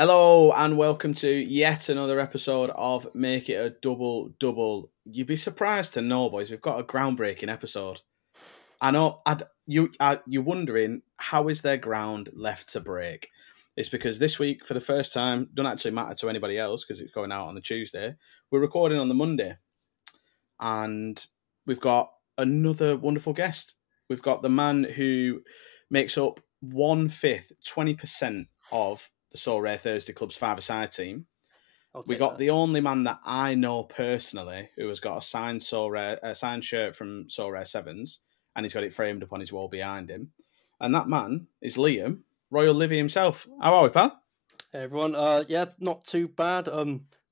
Hello and welcome to yet another episode of Make It a Double Double. You'd be surprised to know, boys, we've got a groundbreaking episode. I know you're wondering, how is there ground left to break? It's because this week, for the first time, don't actually matter to anybody else because it's going out on the Tuesday. We're recording on the Monday, and we've got another wonderful guest. We've got the man who makes up 1/5, 20% of the Sorare Thursday Club's five-a-side team. We got the only man that I know personally who has got a signed shirt from Sorare Sevens, and he's got it framed up on his wall behind him. And that man is Liam, Royal Livi himself. How are we, pal? Hey everyone, yeah, not too bad.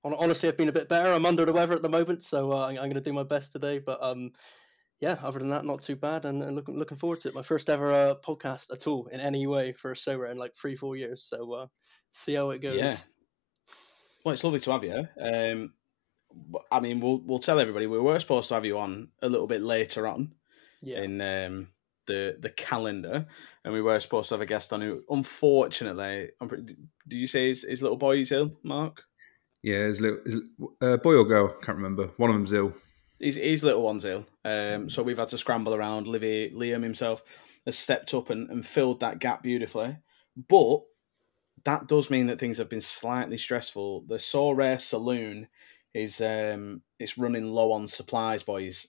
Honestly, I've been a bit better. I'm under the weather at the moment, so I'm going to do my best today. But yeah, other than that, not too bad, and looking forward to it. My first ever podcast at all in any way for Sorare in like 3-4 years. So see how it goes. Yeah. Well, it's lovely to have you. I mean, we'll tell everybody we were supposed to have you on a little bit later on in the calendar, and we were supposed to have a guest on who, unfortunately, did you say his little boy is ill, Mark? Yeah, his boy or girl, can't remember. One of them's ill. His little one's ill, so we've had to scramble around. Liam himself has stepped up and filled that gap beautifully, but that does mean that things have been slightly stressful. The Sorare Saloon is it's running low on supplies, boys.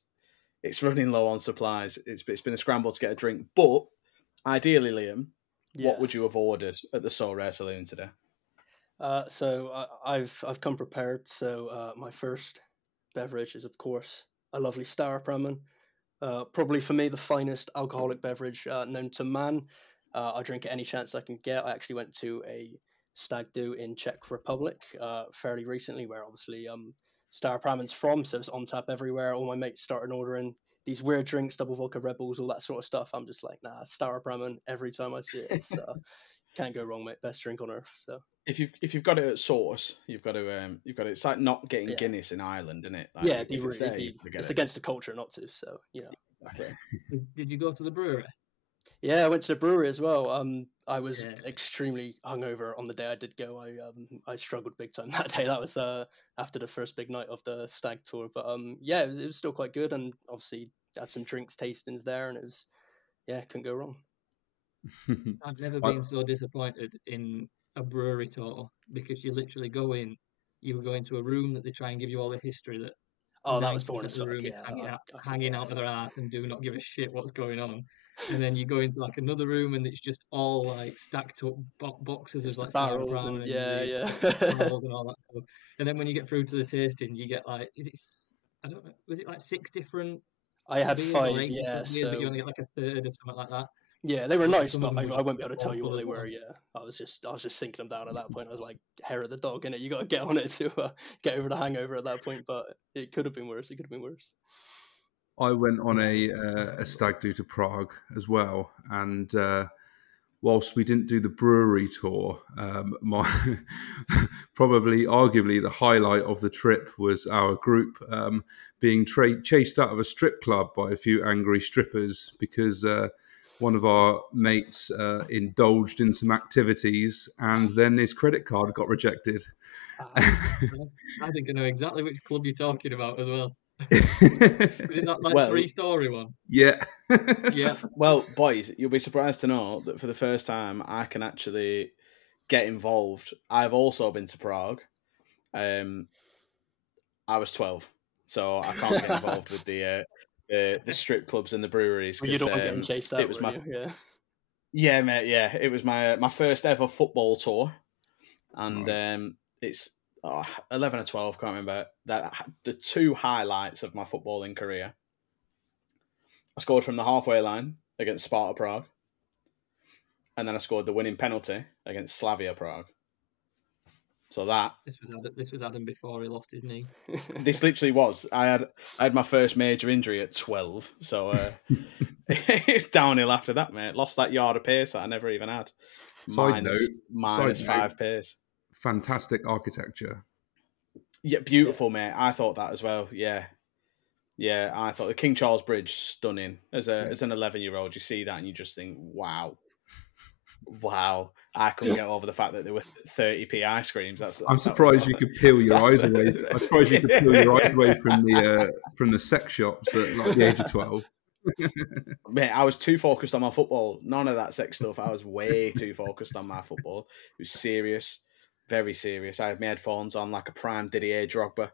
It's running low on supplies. It's been a scramble to get a drink, but ideally, Liam, what would you have ordered at the Sorare Saloon today? So I've come prepared. So my first beverage is, of course, a lovely starboy. Probably for me the finest alcoholic beverage known to man. I drink it any chance I can get. I actually went to a stag do in Czech Republic fairly recently, where obviously starboy's from, so it's on tap everywhere. All my mates started ordering these weird drinks, double vodka Red Bulls, all that sort of stuff. I'm just like, nah, starboy every time I see it. It's, can't go wrong, mate. Best drink on earth. So if you've got it at source, you've got to. It's like not getting Guinness in Ireland, isn't it? Like, yeah, it's against the culture not to. So Okay. Did you go to the brewery? Yeah, I went to the brewery as well. I was extremely hungover on the day I did go. I struggled big time that day. That was after the first big night of the stag tour. But yeah, it was still quite good, and obviously had some drinks tastings there, and it was couldn't go wrong. I've never been so disappointed in a brewery tour, because you literally go in, you go into a room that they try and give you all the history that. Oh, that was boring as fuck. Hanging out of their ass and do not give a shit what's going on. And then you go into like another room and it's just all like stacked up boxes of like barrels and barrels and all that stuff. And then when you get through to the tasting, you get like, I don't know, was it like 6 different? I had 5, beers, but you only get like a third or something like that. Yeah, they were nice, but I won't be able to tell you what they were. Yeah, I was just sinking them down at that point. I was like hair of the dog, innit? You got to get on it to get over the hangover at that point. But it could have been worse. I went on a stag do to Prague as well, and whilst we didn't do the brewery tour, my probably arguably the highlight of the trip was our group being chased out of a strip club by a few angry strippers because one of our mates indulged in some activities, and then his credit card got rejected. I think I know exactly which club you're talking about as well. Is it that like 3-story one? Yeah. Yeah. Well, boys, you'll be surprised to know that for the first time I can actually get involved. I've also been to Prague. I was 12, so I can't get involved with the strip clubs and the breweries. Well, you don't want getting chased out. It was yeah, mate. Yeah, it was my first ever football tour, and it's 11 or 12. Can't remember that. The 2 highlights of my footballing career: I scored from the halfway line against Sparta Prague, and then I scored the winning penalty against Slavia Prague. So that this was Adam before he lost his knee. This literally was. I had my first major injury at 12, so it's downhill after that, mate. Lost that yard of pace that I never even had. Minus 5 pace. Fantastic architecture. Yeah, beautiful, mate. I thought that as well. Yeah, I thought the King Charles Bridge stunning. As an 11-year-old, you see that and you just think, wow. Wow, I couldn't get over the fact that there were 30p ice creams. I'm surprised you could peel your eyes away. I'm surprised you could peel your eyes away from the sex shops at like the age of 12. Mate, I was too focused on my football. None of that sex stuff. I was way too focused on my football. It was serious, very serious. I had my headphones on like a prime Didier Drogba.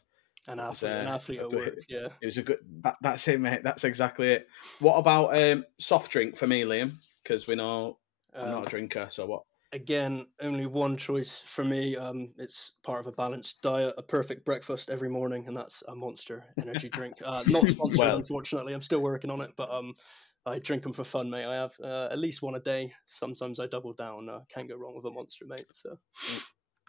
An athlete at work, yeah. It was a good. That's it, mate. That's exactly it. What about soft drink for me, Liam? Because we know I'm not a drinker. So what? Again, only one choice for me. It's part of a balanced diet, a perfect breakfast every morning, and that's a Monster energy drink. Not sponsored, unfortunately. I'm still working on it, but I drink them for fun, mate. I have at least one a day. Sometimes I double down. Can't go wrong with a Monster, mate. So.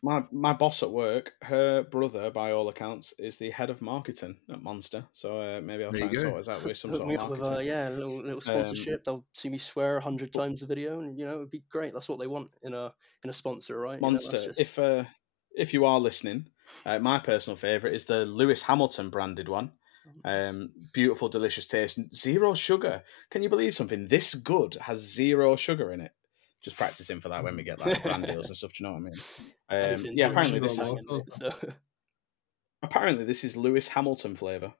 My boss at work, her brother, by all accounts, is the head of marketing at Monster. So maybe I'll try and sort us out with some sort of marketing. With a little sponsorship. They'll see me swear 100 times a video, and it'd be great. That's what they want in a sponsor, right? Monster. If you are listening, my personal favourite is the Lewis Hamilton branded one. Beautiful, delicious taste, 0 sugar. Can you believe something this good has 0 sugar in it? Just practicing for that when we get like brand deals and stuff. Do you know what I mean? Apparently this is Lewis Hamilton flavour.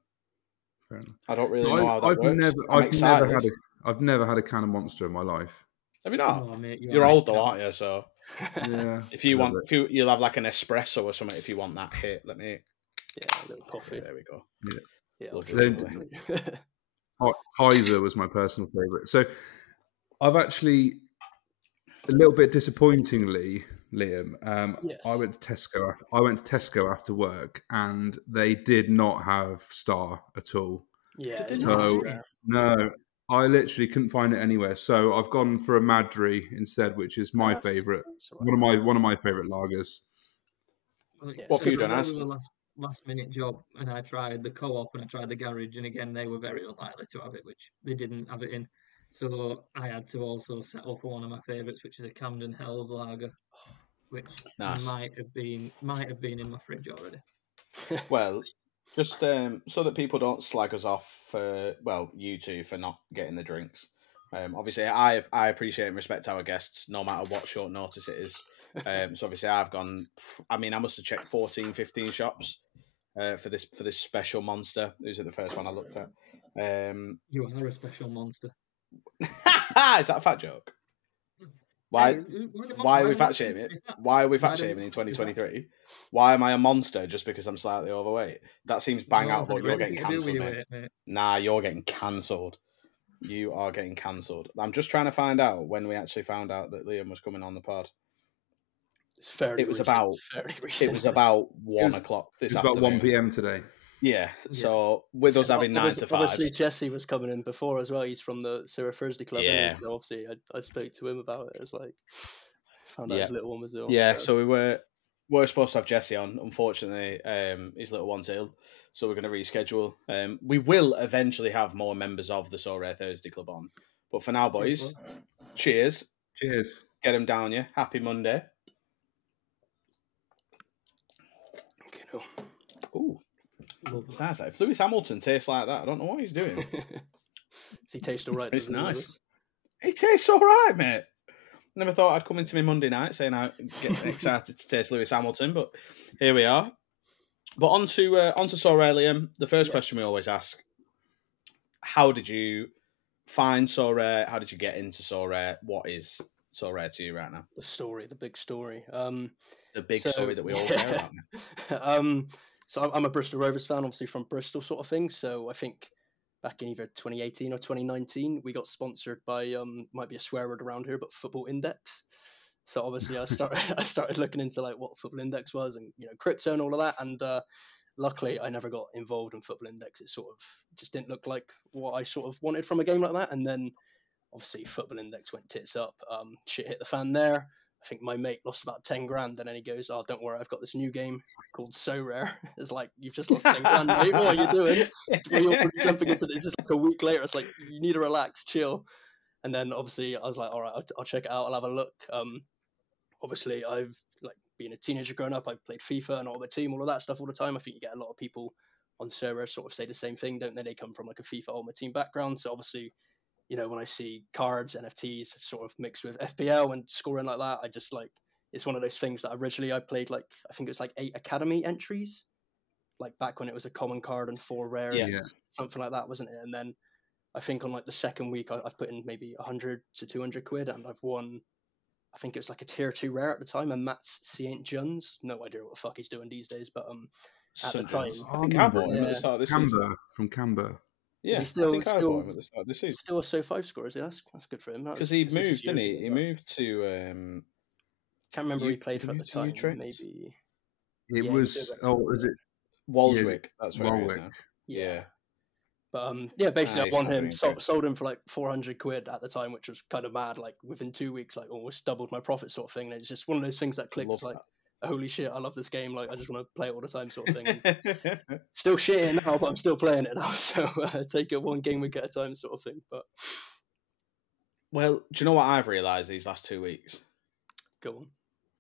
I don't really know how that works. I've never had a can of Monster in my life. Have you not? Oh, mate, you're old though, aren't you? So yeah. If you'll have like an espresso or something if you want that hit. Let me. Yeah, a little coffee. There we go. Yeah. Kaiser was my personal favourite. So I've actually. A little bit disappointingly, Liam. Yes. I went to Tesco after work, and they did not have Star at all. Yeah. No, I literally couldn't find it anywhere. So I've gone for a Madri instead, which is my favourite. Right. One of my favourite lagers. What have you done? Last minute job, and I tried the Co-op and I tried the garage, and again they were very unlikely to have it, which they didn't have it in. So I had to also settle for one of my favourites, which is a Camden Hells lager, which might have been in my fridge already. Well, just so that people don't slag us off for you two for not getting the drinks. Obviously, I appreciate and respect our guests, no matter what short notice it is. So obviously, I've gone. I mean, I must have checked 14, 15 shops for this special Monster. Who's the first one I looked at? You are a special monster. Is that a fat joke? Why are we fat shaming? Why are we fat shaming in 2023? Why am I a monster just because I'm slightly overweight? That seems bang out, but you're getting cancelled, mate. Nah, you're getting cancelled. You are getting cancelled. I'm just trying to find out when we actually found out that Liam was coming on the pod. It was about 1 o'clock this afternoon. About 1 p.m. today. Yeah, so with us having 9 to 5. Obviously, Jesse was coming in before as well. He's from the Sarah Thursday Club. Yeah. So obviously, I spoke to him about it. It was like, found out his little one was ill. Yeah, so we were supposed to have Jesse on. Unfortunately, his little one's ill. So we're going to reschedule. We will eventually have more members of the So Rare Thursday Club on. But for now, boys, cheers. Cheers. Get him down, yeah. Happy Monday. Okay, Ooh. Nice. If Lewis Hamilton tastes like that, I don't know what he's doing. Does he taste all right? It's nice. He tastes all right, mate. Never thought I'd come into my Monday night saying I get excited to taste Lewis Hamilton, but here we are. But on to Sorare, Liam. The first question we always ask: how did you find Sorare? How did you get into Sorare? What is Sorare to you right now? The big story. The big story that we all care about. So I'm a Bristol Rovers fan, obviously from Bristol, sort of thing. So I think back in either 2018 or 2019, we got sponsored by might be a swear word around here, but Football Index. So obviously I started looking into like what Football Index was and crypto and all of that. And luckily I never got involved in Football Index. It sort of just didn't look like what I sort of wanted from a game like that. And then obviously Football Index went tits up. Shit hit the fan there. I think my mate lost about 10 grand, and then he goes, "Oh, don't worry, I've got this new game called So Rare." It's like, you've just lost 10 grand, mate. What are you doing? You're jumping into this. It's like a week later. It's like, you need to relax, chill. And then obviously I was like, all right, I'll check it out. I'll have a look. Obviously I've being a teenager growing up, I played FIFA and Ultimate Team, all of that stuff all the time. I think you get a lot of people on So Rare sort of say the same thing, don't they? They come from like a FIFA Ultimate Team background. So obviously you know, when I see cards, NFTs sort of mixed with FPL and scoring like that, I just like, it's one of those things that originally I played like, I think it was like 8 academy entries, like back when it was a common card and 4 rares, Yeah. something like that, wasn't it? And then I think on like the second week, I've put in maybe 100 to 200 quid, and I've won, I think it was like a tier 2 rare at the time, and Matt's St. John's. No idea what the fuck he's doing these days, but at the St. time, John's. I think I bought him at the yeah. start of this season. Camber from Camber. Is Yeah, he still I think I bought him at the start of this season. still a SO5 scorer? Is he? That's good for him. Because he This is moved, didn't years he? ago, He but moved to. can't remember who he played did for he at the move to time. Utrecht? Maybe It Yeah, he was. was over at Oh, Camber, is it? Walswick. That's where he is Warwick. now. yeah. Yeah. But yeah, basically he's I won not him, doing sold, great. sold him for like 400 quid at the time, which was kind of mad. Like within 2 weeks, like almost doubled my profit, sort of thing. And it's just one of those things that clicked. Love Like, holy shit, I love this game. Like, I just want to play it all the time, sort of thing. And that. still shitting now, but I'm still playing it now. So take it one game week at a time, sort of thing. But Well, do you know what I've realised these last 2 weeks? go on.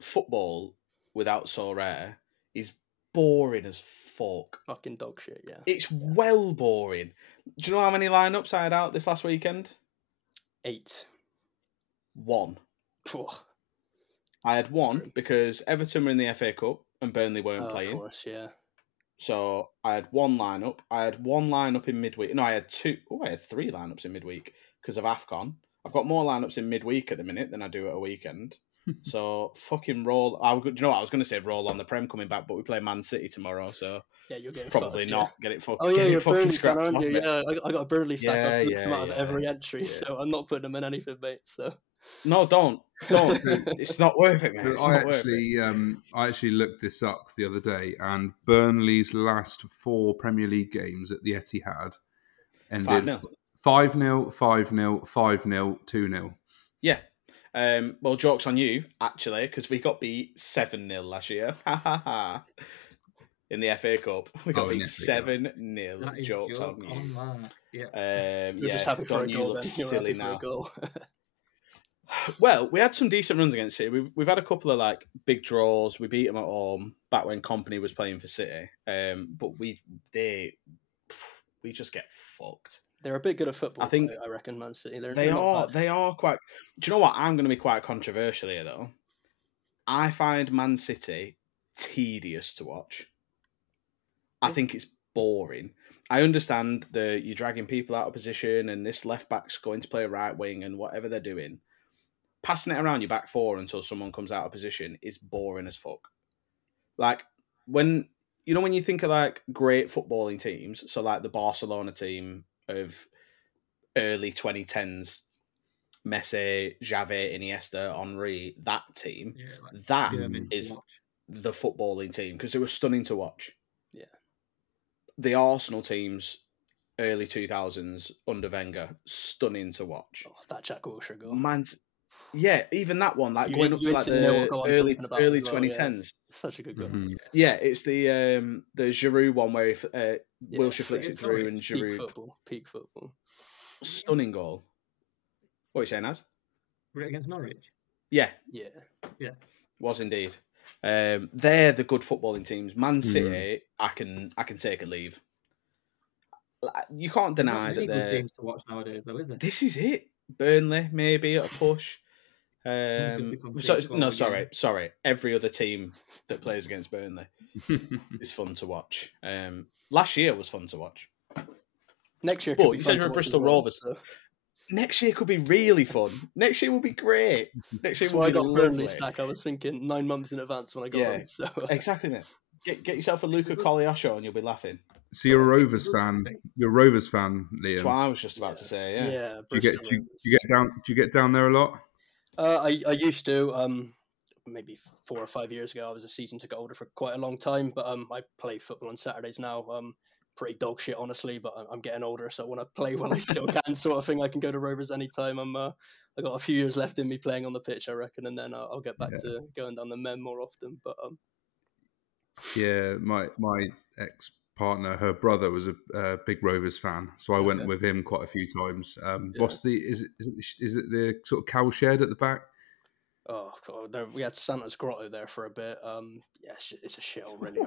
Football without sorare is boring as fuck. Fucking dog shit, yeah. It's well boring. Do you know how many lineups I had out this last weekend? 8. 1. Phew. I had one Sorry. because Everton were in the FA Cup and Burnley weren't Of playing. course, yeah. So I had one lineup. I had one lineup in midweek. No, I had 2. Oh, I had 3 lineups in midweek because of AFCON. I've got more lineups in midweek at the minute than I do at a weekend. So fucking roll. Do you know what I was going to say? Roll on the Prem coming back, but we play Man City tomorrow, so Yeah, you're getting probably fucked, not. yeah. Get it fucking. Oh yeah, get you're it a fucking Burnley fan, scrapped aren't off you? me. Yeah, I got a Burnley stack. Yeah, I've listed them out yeah, of every entry, yeah. so I'm not putting them in anything, mate. So No, don't. It's not worth it, mate. It's I not worth it. actually looked this up the other day, and Burnley's last 4 Premier League games at the Etihad ended 5-0. 5-0, 5-0, 5-0, 2-0. Yeah. Well, joke's on you, actually, because we got beat 7-0 last year. In the FA Cup. We got beat 7-0. That is Joke's joke on you. on that. Yeah. you're just happy for a don't you goal, look then. You're silly happy for now. a goal. Well, we had some decent runs against City. We've had a couple of like big draws. We beat them at home back when Company was playing for City. But we just get fucked. They're a bit good at football. I think I reckon Man City. They are quite. Do you know what? I'm going to be quite controversial here, though. I find Man City tedious to watch. I think it's boring. I understand you're dragging people out of position, and this left back's going to play a right wing, and whatever they're doing, passing it around your back 4 until someone comes out of position is boring as fuck. Like when you think of like great footballing teams, so like the Barcelona team of early 2010s, Messi, Xavi, Iniesta, Henry, that team, that is the footballing team because it was stunning to watch. Yeah. The Arsenal teams, early 2000s under Wenger, stunning to watch. Oh, that Jack Wilshere goal. Yeah, even that one, like You going up to like the early 2010s. Yeah. Such a good goal. Mm-hmm. Yeah, it's the Giroud one where Wilshere flicks it through and Giroud. Peak football. Stunning goal. What are you saying, Az? Were it against Norwich? Yeah. Yeah. Was indeed. They're the good footballing teams. Man City, I can take a leave. You can't deny that they're good teams to watch nowadays, though, is there? This is it. Burnley, maybe at a push. Sorry. Every other team that plays against Burnley is fun to watch. Last year was fun to watch. Next year, but you said you're a Bristol Rovers. So. Next year could be really fun. Next year will be great. Next year That's will why be I got lovely. Burnley stack. I was thinking 9 months in advance when I got them. So exactly, mate. Get yourself a Luca Colliasho and you'll be laughing. So you're a Rovers fan. You're a Rovers fan, Liam. That's what I was just about to say. Yeah. Yeah. Do you get down there a lot? I used to. Maybe 4 or 5 years ago, I was a season ticket holder for quite a long time. But I play football on Saturdays now. Pretty dog shit, honestly. But I'm getting older, so I want to play while I still can, sort of thing. I can go to Rovers anytime. I got a few years left in me playing on the pitch, I reckon, and then I'll get back to going down the Mem more often. But yeah, my ex partner, her brother was a big Rovers fan, so I went with him quite a few times. What's is it the sort of cow shed at the back? Oh god, we had Santa's Grotto there for a bit. Yeah, it's a shithole, really.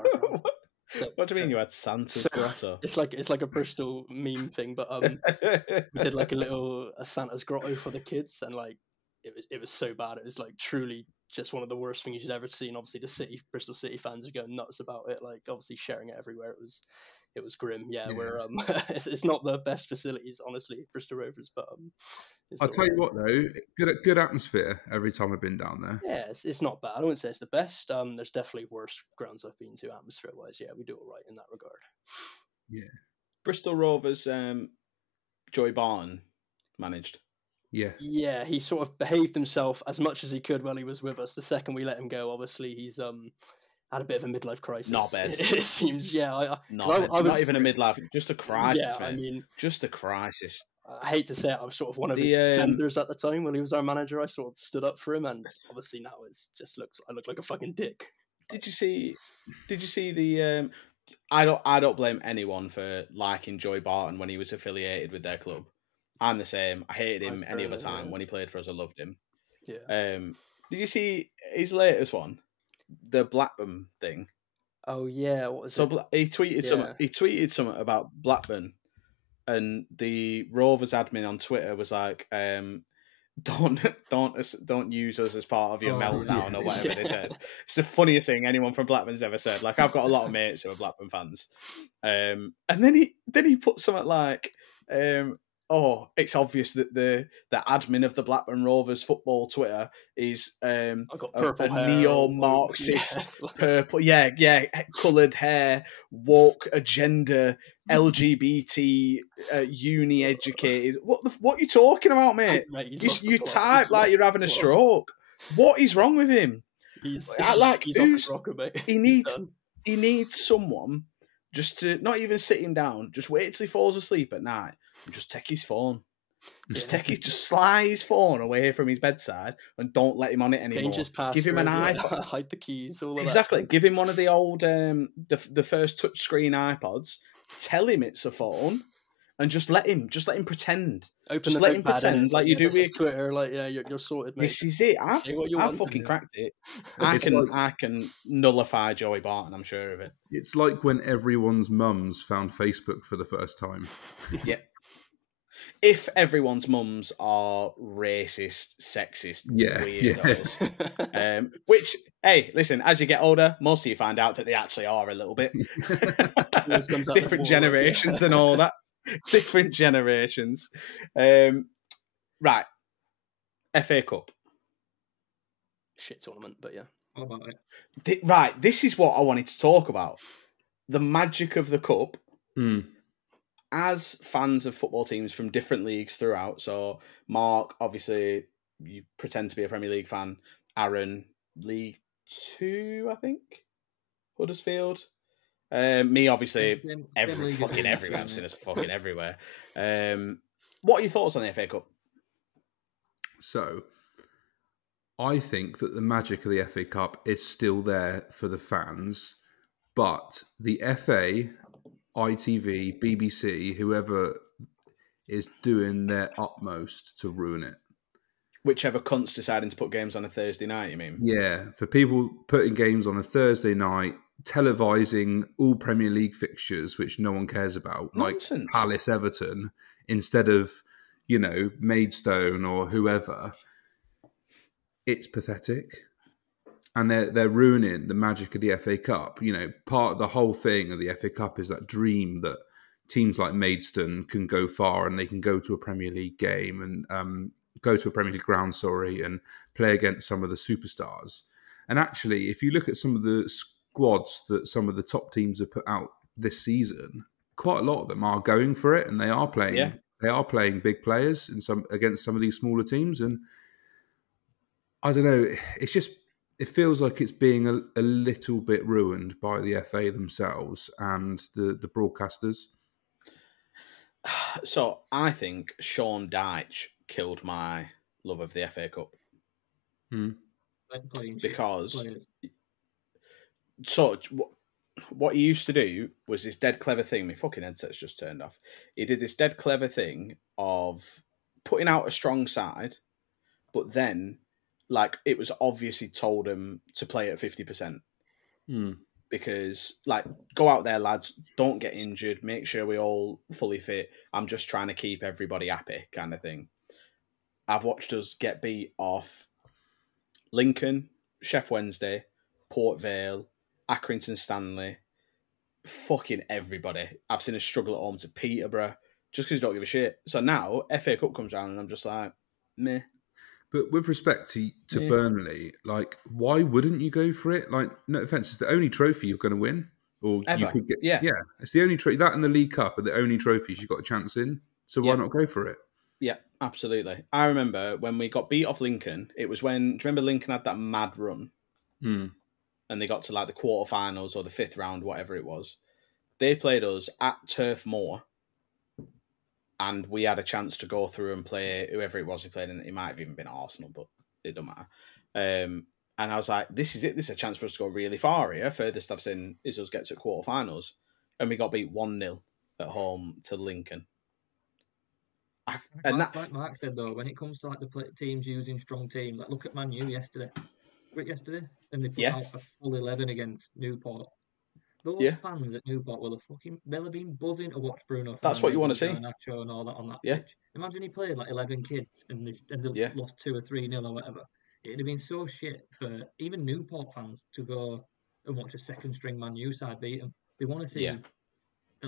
So, What do you mean you had Santa's so grotto? it's like a Bristol meme thing, but we did like a Santa's grotto for the kids, and like it was so bad. It was like truly just one of the worst things you'd ever seen. Obviously, the Bristol City fans are going nuts about it. Like obviously sharing it everywhere. It was grim. Yeah, Yeah. we're it's not the best facilities, honestly, Bristol Rovers, but it's I'll all tell you right. what though, good atmosphere every time I've been down there. Yeah, it's not bad. I wouldn't say it's the best. There's definitely worse grounds I've been to atmosphere wise. Yeah, we do all right in that regard. Yeah, Bristol Rovers, Joey Barton managed. yeah. Yeah, he sort of behaved himself as much as he could while he was with us. The second we let him go, obviously he's had a bit of a midlife crisis. Knobhead. It seems, yeah. Not was even a midlife, just a crisis, yeah. mate. I mean, just a crisis. I hate to say it, I was sort of one of his The, defenders at the time when he was our manager. I sort of stood up for him, and obviously now I look like a fucking dick. Did you see the? I don't blame anyone for liking Joey Barton when he was affiliated with their club. I'm the same. I hated him any other time. Yeah. When he played for us, I loved him. Yeah. Did you see his latest one, the Blackburn thing? Oh yeah, what was So it? he tweeted Yeah. He tweeted something about Blackburn, and the Rovers admin on Twitter was like, don't use us as part of your meltdown or whatever they said. It's the funniest thing anyone from Blackburn's ever said. Like I've got a lot of mates who are Blackburn fans, and then he put something like, oh, it's obvious that the admin of the Blackburn Rovers football Twitter is I got purple hair, neo-Marxist, yeah. purple, coloured hair, woke agenda, LGBT, uni educated. What are you talking about, mate? Mate, You type like you're having a stroke. What is wrong with him? He's Like off his rocker, mate. he needs someone just to not even sit him down, just wait till he falls asleep at night and just take his phone. Just slide his phone away from his bedside and don't let him on it anymore. Change his password, give him an iPod. Hide the keys, all of exactly. that. Give him one of the old the first touchscreen iPods. Tell him it's a phone. And just let him pretend. Open just the let him notepad pretend like you do with Twitter. Like, yeah, you're sorted, mate. This is it. I've fucking cracked it. I can nullify Joey Barton. I'm sure of it. It's like when everyone's mums found Facebook for the first time. Yeah. If everyone's mums are racist, sexist, weirdos, which, hey, listen, as you get older, most of you find out that they actually are a little bit. Different generations and all that. Different generations. Right. FA Cup. Shit tournament, but yeah. What about it? Right, this is what I wanted to talk about. The magic of the cup. As fans of football teams from different leagues throughout, so Mark, obviously, you pretend to be a Premier League fan. Aaron, League 2, I think, Huddersfield. Me, obviously, fucking everywhere. I've seen us fucking everywhere. What are your thoughts on the FA Cup? So, I think that the magic of the FA Cup is still there for the fans, but the FA, ITV, BBC, whoever is doing their utmost to ruin it. Whichever cunt's deciding to put games on a Thursday night, you mean? Yeah, for people putting games on a Thursday night, televising all Premier League fixtures, which no one cares about, Nonsense. Like Palace Everton, instead of, Maidstone or whoever. It's pathetic. And they're ruining the magic of the FA Cup. Part of the whole thing of the FA Cup is that dream that teams like Maidstone can go far and they can go to a Premier League game and go to a Premier League ground, and play against some of the superstars. And actually, if you look at some of the squads that some of the top teams have put out this season, quite a lot of them are going for it, and they are playing. Yeah. They are playing big players against some of these smaller teams, and I don't know. It's just. It feels like it's being a little bit ruined by the FA themselves and the broadcasters. So I think Sean Dyche killed my love of the FA Cup. Because what he used to do was this dead clever thing. My fucking headset's just turned off. He did this dead clever thing of putting out a strong side, but then, like, it was obviously told him to play at 50%. because, like, go out there, lads. Don't get injured. Make sure we all fully fit. I'm just trying to keep everybody happy, kind of thing. I've watched us get beat off Lincoln, Chef Wednesday, Port Vale, Accrington Stanley, fucking everybody. I've seen us struggle at home to Peterborough just because you don't give a shit. So now FA Cup comes around and I'm just like, meh. But with respect to Burnley, like, why wouldn't you go for it? Like, no offense, it's the only trophy you're going to win, or Ever. you could get. Yeah. It's the only trophy. That and the League Cup are the only trophies you got a chance in. So why not go for it? Yeah, absolutely. I remember when we got beat off Lincoln. It was when, do you remember Lincoln had that mad run, and they got to like the quarterfinals or the 5th round, whatever it was. They played us at Turf Moor, and we had a chance to go through and play whoever it was who played in it. It might have even been Arsenal, but it don't matter. And I was like, this is it. This is a chance for us to go really far here. Furthest I've seen is us get to quarterfinals. And we got beat 1-0 at home to Lincoln. Like Mark said, though, when it comes to like the teams using strong teams, like look at Man U yesterday. And they put out a full 11 against Newport. Those fans at Newport they'll have been buzzing to watch Bruno Fernandes. That's what you want to see. Nacho and all that on that pitch. Imagine he played like 11 kids and they lost 2 or 3-0 or whatever. It'd have been so shit for even Newport fans to go and watch a second string Man U side beat them. They want to see at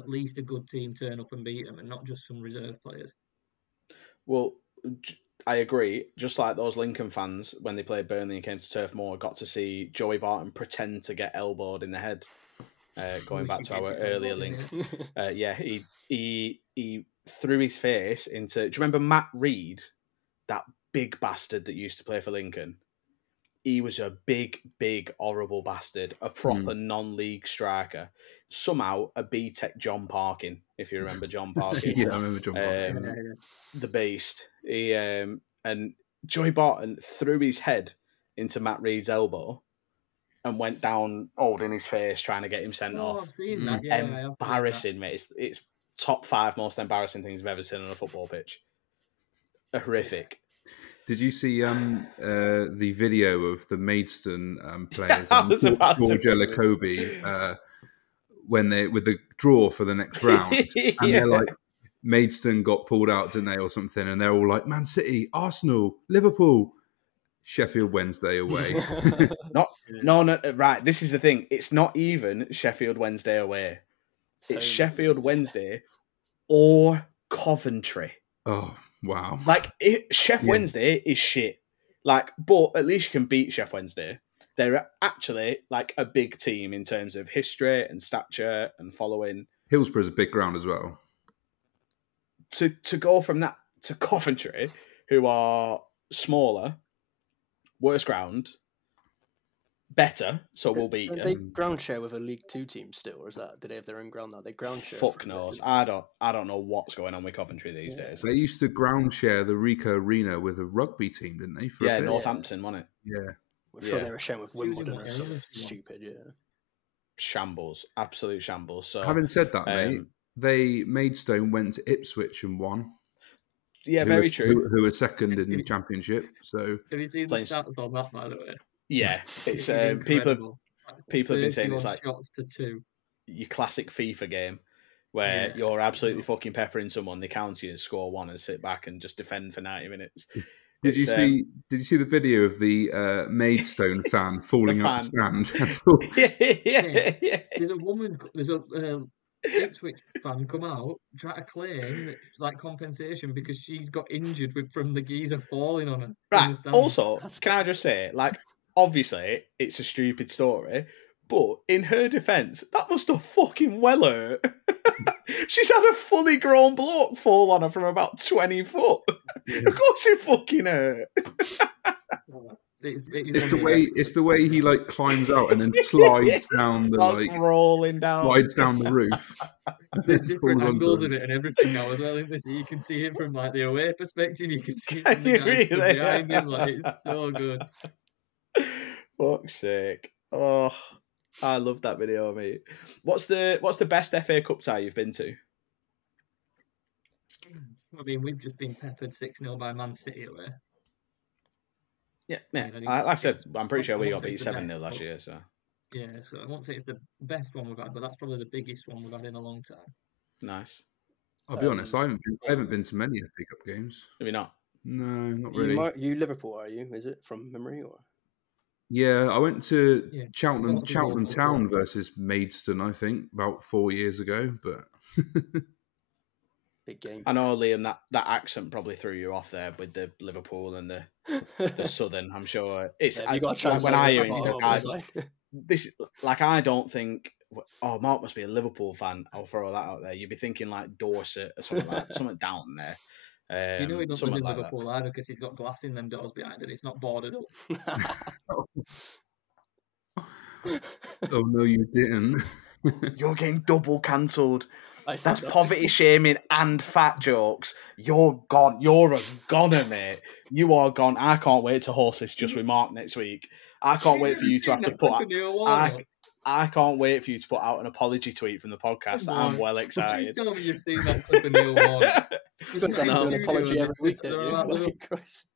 least a good team turn up and beat them and not just some reserve players. Well, I agree. Just like those Lincoln fans, when they played Burnley and came to Turf Moor, got to see Joey Barton pretend to get elbowed in the head. Going back to our earlier link. He threw his face into... Do you remember Matt Reed? That big bastard that used to play for Lincoln? He was a big, horrible bastard. A proper non-league striker. Somehow, a B-Tech John Parkin, if you remember John Parkin. I remember John Parkin. The beast. He and Joey Barton threw his head into Matt Reed's elbow and went down holding his face, trying to get him sent off. I've seen that. Yeah, embarrassing, mate. It's top 5 most embarrassing things I've ever seen on a football pitch. Horrific. Did you see the video of the Maidstone players, Georgia Lacobi, when they with the draw for the next round, and they're like, Maidstone got pulled out, didn't they, or something, and they're all like, Man City, Arsenal, Liverpool, Sheffield Wednesday away. No, right. This is the thing. It's not even Sheffield Wednesday away. It's Sheffield Wednesday or Coventry. Oh, wow. Like, Chef Wednesday is shit. Like, but at least you can beat Chef Wednesday. They're actually like a big team in terms of history and stature and following. Hillsborough's a big ground as well. To go from that to Coventry, who are smaller, worse ground, better, so we'll beat them. They ground share with a League 2 team still, or do they have their own ground now? They ground share. Fuck knows. I don't know what's going on with Coventry these days. They used to ground share the Ricoh Arena with a rugby team, didn't they? Northampton, wasn't it? Yeah. I'm sure they were sharing with Wimbledon or something stupid, Shambles. Absolute shambles. So, having said that, mate, Maidstone went to Ipswich and won. Yeah, very true. Who were second in the championship. So have you seen the stats on that, by the way? Yeah, it's people have been saying it's like shots to 2. Your classic FIFA game where you're absolutely fucking peppering someone, they counter you, score 1, and sit back and just defend for 90 minutes. Did you see the video of the Maidstone fan falling up the stand? There's a Ipswich fan come out, try to claim that, like, compensation because she's got injured from the geezer falling on her. Right. Also, can I just say, like, obviously it's a stupid story, but in her defence, that must have fucking well hurt. She's had a fully grown bloke fall on her from about 20 foot. Of course it fucking hurt. It's the way he like climbs out and then slides down rolling down, slides down the roof. There's different angles of it and everything now as well. You can see it from like the away perspective. You can see it from the guy behind him. Like, it's so good. Fuck's sake! Oh, I love that video, mate. What's the best FA Cup tie you've been to? I mean, we've just been peppered 6-0 by Man City away. Yeah. Like I said, I'm pretty sure we got beat 7-0 last year. So Yeah, so I won't say it's the best one we've had, but that's probably the biggest one we've had in a long time. Nice. I'll be honest, I Yeah. haven't been to many FA Cup games. Maybe not. No, not really. You Liverpool, are you? Is it from memory or? Yeah, I went to Yeah, Cheltenham lots of goals on Town goal. versus Maidstone, I think, about 4 years ago. But Big game. I know, Liam, that accent probably threw you off there with the Liverpool and the Southern. I'm sure it's Have you got a like translator when I at hear the it, bottom, like, obviously? this like I don't think. Oh, Mark must be a Liverpool fan. I'll throw that out there. You'd be thinking like Dorset or something like something down there. You know he don't live Something in like Liverpool either because he's got glass in them doors behind it. It's not boarded up. oh no, you didn't. that. You're getting double cancelled. I said That's that. poverty shaming and fat jokes. You're gone. You're a goner, mate. You are gone. I can't wait to horse this just with Mark next week. I can't wait for you to have to put. I can't wait for you to put out an apology tweet from the podcast. I'm well excited. Please tell me you've seen that clip of Neil Warnock. You guys have to do an apology every week, don't you? Like, Christ.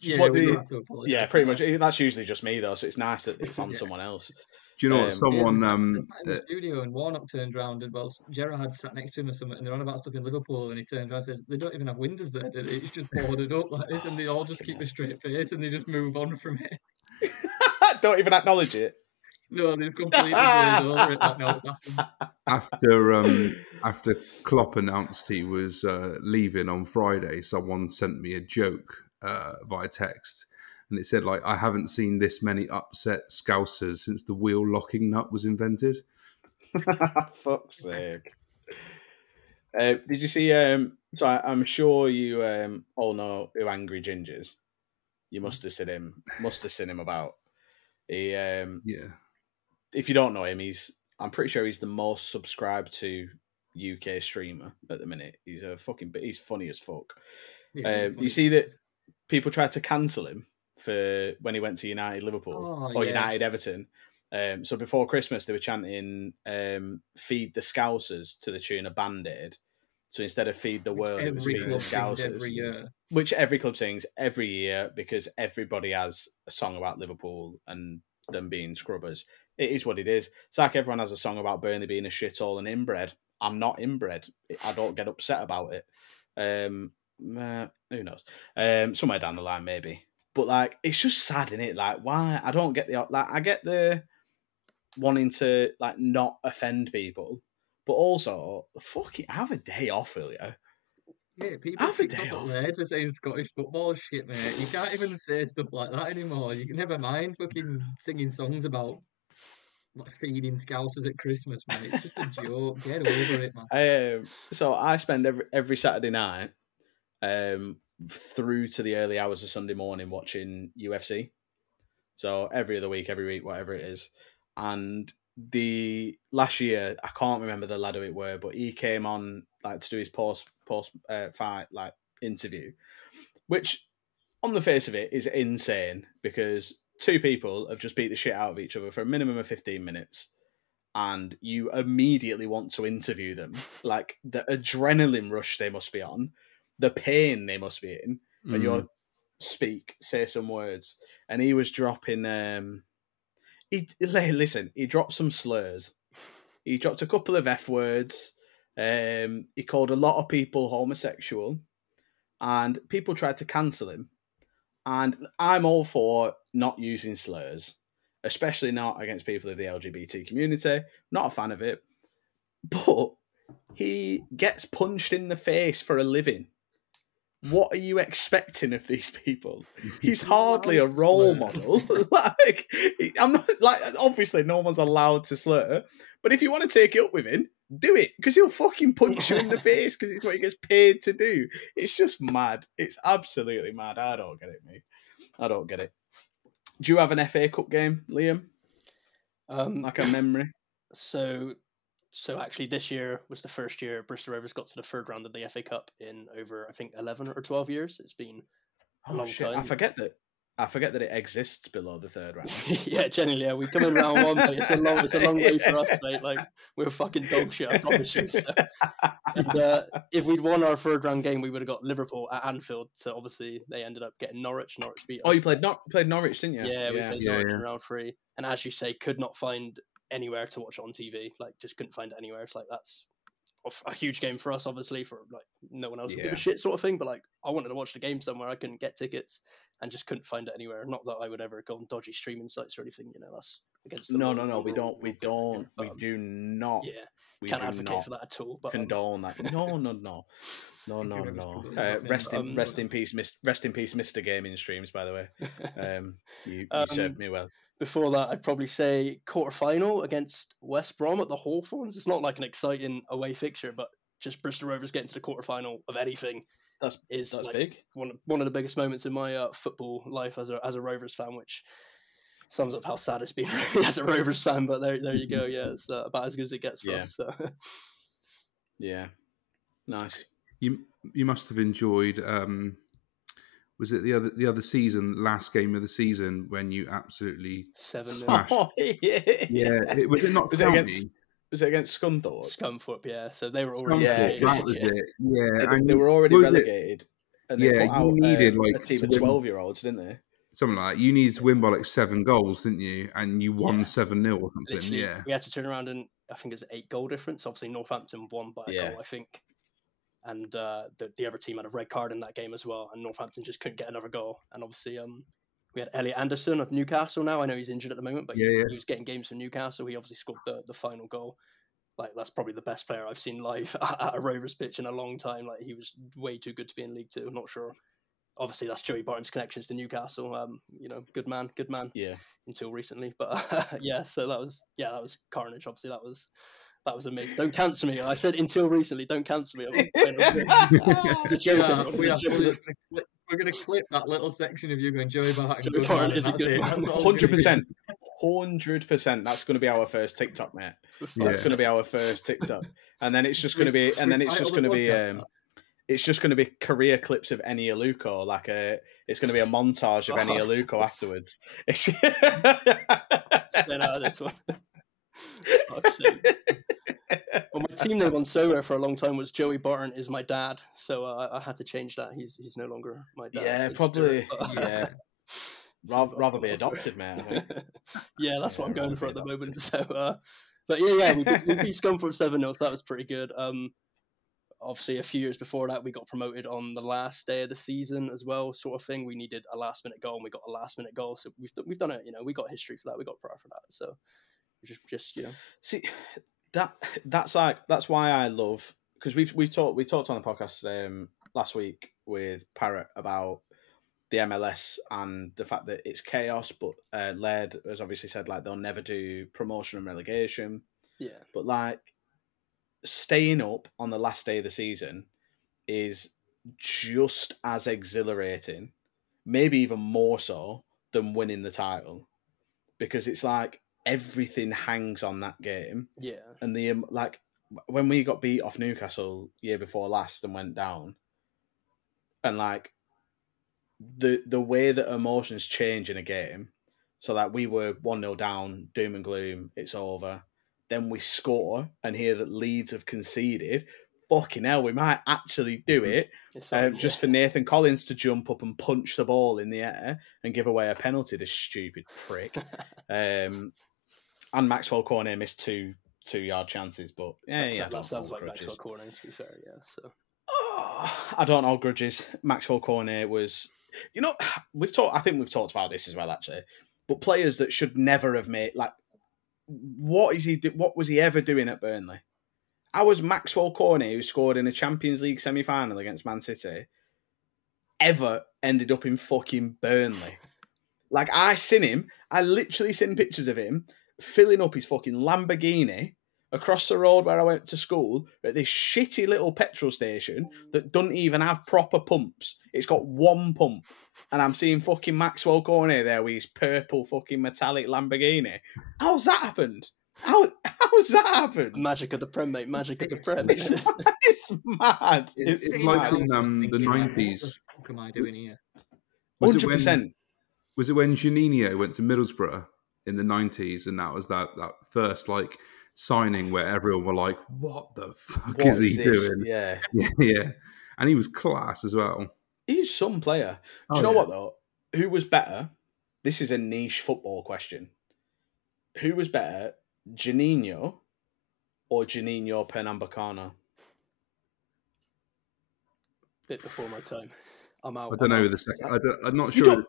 Yeah, we do have to apologise. Yeah, pretty much. That's usually just me though, so it's nice that it's on Yeah. someone else. Do you know what? Someone they sat in the studio and Warnock turned round and Gerrard sat next to him or something and they're on about stuff in Liverpool and he turns around and says they don't even have windows there, do they? It's just boarded up like this and they all just keep a straight face and they just move on from it. Don't even acknowledge it. No, they've completely glazed over it like no, it's happened. After Klopp announced he was leaving on Friday, someone sent me a joke via text, and it said like, "I haven't seen this many upset Scousers since the wheel locking nut was invented." Fuck's sake! Did you see? So I'm sure you all know who Angry Ginger's. You must have seen him. Must have seen him about. He Yeah. If you don't know him, I'm pretty sure he's the most subscribed to UK streamer at the minute. He's he's funny as fuck. Yeah, You see that people tried to cancel him for when he went to United Liverpool or United Everton. So before Christmas, they were chanting "Feed the Scousers" to the tune of Band-Aid. So instead of "Feed the World," it was "Feed the Scousers," every year. Which every club sings every year because everybody has a song about Liverpool and them being scrubbers. It is what it is. It's like everyone has a song about Burnley being a shithole and inbred. I'm not inbred. I don't get upset about it. Who knows? Somewhere down the line, maybe. But like, it's just sad, isn't it? Like, why? I don't get I get the wanting to like not offend people, but also fuck it, have a day off, will you? Yeah, people kicked off at Laird for saying Scottish football shit, mate. You can't even say stuff like that anymore. You can never mind fucking singing songs about like feeding Scousers at Christmas, mate. It's just a joke. Get over it, man. So I spend every Saturday night through to the early hours of Sunday morning watching UFC. So every other week, every week, whatever it is. And the last year, I can't remember the lad who it were, but he came on like to do his post fight like interview, which on the face of it is insane because two people have just beat the shit out of each other for a minimum of 15 minutes. And you immediately want to interview them. Like the adrenaline rush they must be on, the pain they must be in, and you're say some words. And he was dropping he dropped some slurs. He dropped a couple of F words. He called a lot of people homosexual, and people tried to cancel him. And I'm all for not using slurs, especially not against people of the LGBT community. Not a fan of it. But he gets punched in the face for a living. What are you expecting of these people? He's hardly a role model. Like, I'm not like, obviously no one's allowed to slur, but if you want to take it up with him, do it, because he'll fucking punch you in the face because it's what he gets paid to do. It's just mad. It's absolutely mad. I don't get it, mate. I don't get it. Do you have an FA Cup game, Liam? Like a memory? So actually, this year was the first year Bristol Rovers got to the third round of the FA Cup in over, I think, 11 or 12 years. It's been a long time. I forget I forget that it exists below the third round. Yeah, generally, yeah, we come in round one, mate. It's a long way for us, mate. Like, we're fucking dog shit, I promise you. So. And if we'd won our third round game, we would have got Liverpool at Anfield. So obviously, they ended up getting Norwich. Norwich beat us. Oh, you played Norwich, didn't you? Yeah, we played Norwich in round 3. And as you say, could not find anywhere to watch it on TV. Like, just couldn't find it anywhere. It's like, that's a huge game for us, obviously, for like no one else would give a shit sort of thing. But like, I wanted to watch the game somewhere. I couldn't get tickets and just couldn't find it anywhere. Not that I would ever go on dodgy streaming sites or anything. You know, that's against the No. We do not. Yeah, we can't advocate for that at all. But condone that. No. Rest in peace, Mr. Gaming Streams. By the way, you served me well. Before that, I'd probably say quarterfinal against West Brom at the Hawthorns. It's not like an exciting away fixture, but just Bristol Rovers getting to the quarterfinal of anything that's like big. One of the biggest moments in my football life as a Rovers fan, which sums up how sad it's been as a Rovers fan. But there you go. Yeah, it's about as good as it gets for us. So. Yeah, nice. You must have enjoyed. Was it the other season, last game of the season, when you absolutely 7-0? Oh, yeah. Was it not? Was it against Scunthorpe? Scunthorpe, yeah. So they were already that was it. Yeah, they were already relegated. And they put out needed a team of 12-year-olds, didn't they? Something like that. You needed to win by like 7 goals, didn't you? And you won 7-0 or something. Literally, yeah. We had to turn around and I think it was 8 goal difference. Obviously, Northampton won by a goal, I think. And the other team had a red card in that game as well. And Northampton just couldn't get another goal. And obviously, we had Elliot Anderson of Newcastle now. I know he's injured at the moment, but he was getting games for Newcastle. He obviously scored the final goal. Like, that's probably the best player I've seen live at a Rovers pitch in a long time. Like, he was way too good to be in League Two. I'm not sure. Obviously, that's Joey Barton's connections to Newcastle. Good man. Yeah. Until recently, but so that was carnage. Obviously, that was amazing. Don't cancel me. I said until recently. Don't cancel me. It's a joke. We're going to clip that little section of you going, Joey Barton. Joey Barton is a good man. 100%. 100%. That's going to be our first TikTok, mate. That's going to be our first TikTok, and then it's just going to be, it's just going to be career clips of Eni Aluko. It's going to be a montage of Eni Aluko afterwards. Stay out of this one. Well, my team name on Sorare for a long time was Joey Barton is my dad, so I had to change that. He's no longer my dad. Yeah, probably. Yeah, rather be adopted, man. Yeah, that's what I'm going for at the moment. So, but we beat Scunthorpe 7-0, so that was pretty good. Obviously, a few years before that, we got promoted on the last day of the season as well, sort of thing. We needed a last-minute goal, and we got a last-minute goal. So we've done it. We got history for that. We got prior for that. So just see that's why I love, because we talked on the podcast last week with Parrot about the MLS and the fact that it's chaos, but Laird has obviously said they'll never do promotion and relegation. Yeah, but staying up on the last day of the season is just as exhilarating, maybe even more so than winning the title, because it's everything hangs on that game. Yeah, and the when we got beat off Newcastle year before last and went down, and the way that emotions change in a game, so we were 1-0 down, doom and gloom, it's over. Then we score and hear that Leeds have conceded. Fucking hell, we might actually do it. Just for Nathan Collins to jump up and punch the ball in the air and give away a penalty, this stupid prick. And Maxwell Cornet missed two-yard chances, but that sounds like Maxwell Cornet, to be fair. Yeah, so I don't hold grudges. Maxwell Cornet was, I think we've talked about this as well, actually. But players that should never have made what was he ever doing at Burnley? How was Maxwell Cornet, who scored in a Champions League semi-final against Man City, ever ended up in fucking Burnley? I literally seen pictures of him filling up his fucking Lamborghini across the road where I went to school at this shitty little petrol station that doesn't even have proper pumps. It's got one pump. And I'm seeing fucking Maxwell Cornet there with his purple fucking metallic Lamborghini. How's that happened? How's that happened? Magic of the Prem, mate. Magic of the Prem. It's mad. It's like in the 90s. What am I doing here? 100%. Was it when Juninho went to Middlesbrough in the 90s, and that was that first like signing where everyone were like, "What the fuck What is he this? doing?" Yeah. Yeah, and he was class as well. He's some player. Do you know what, though? Who was better? This is a niche football question. Who was better, Juninho or Juninho Pernambucano? Bit before my time. I'm out. I don't I'm know out. the second. I'm not You sure. don't-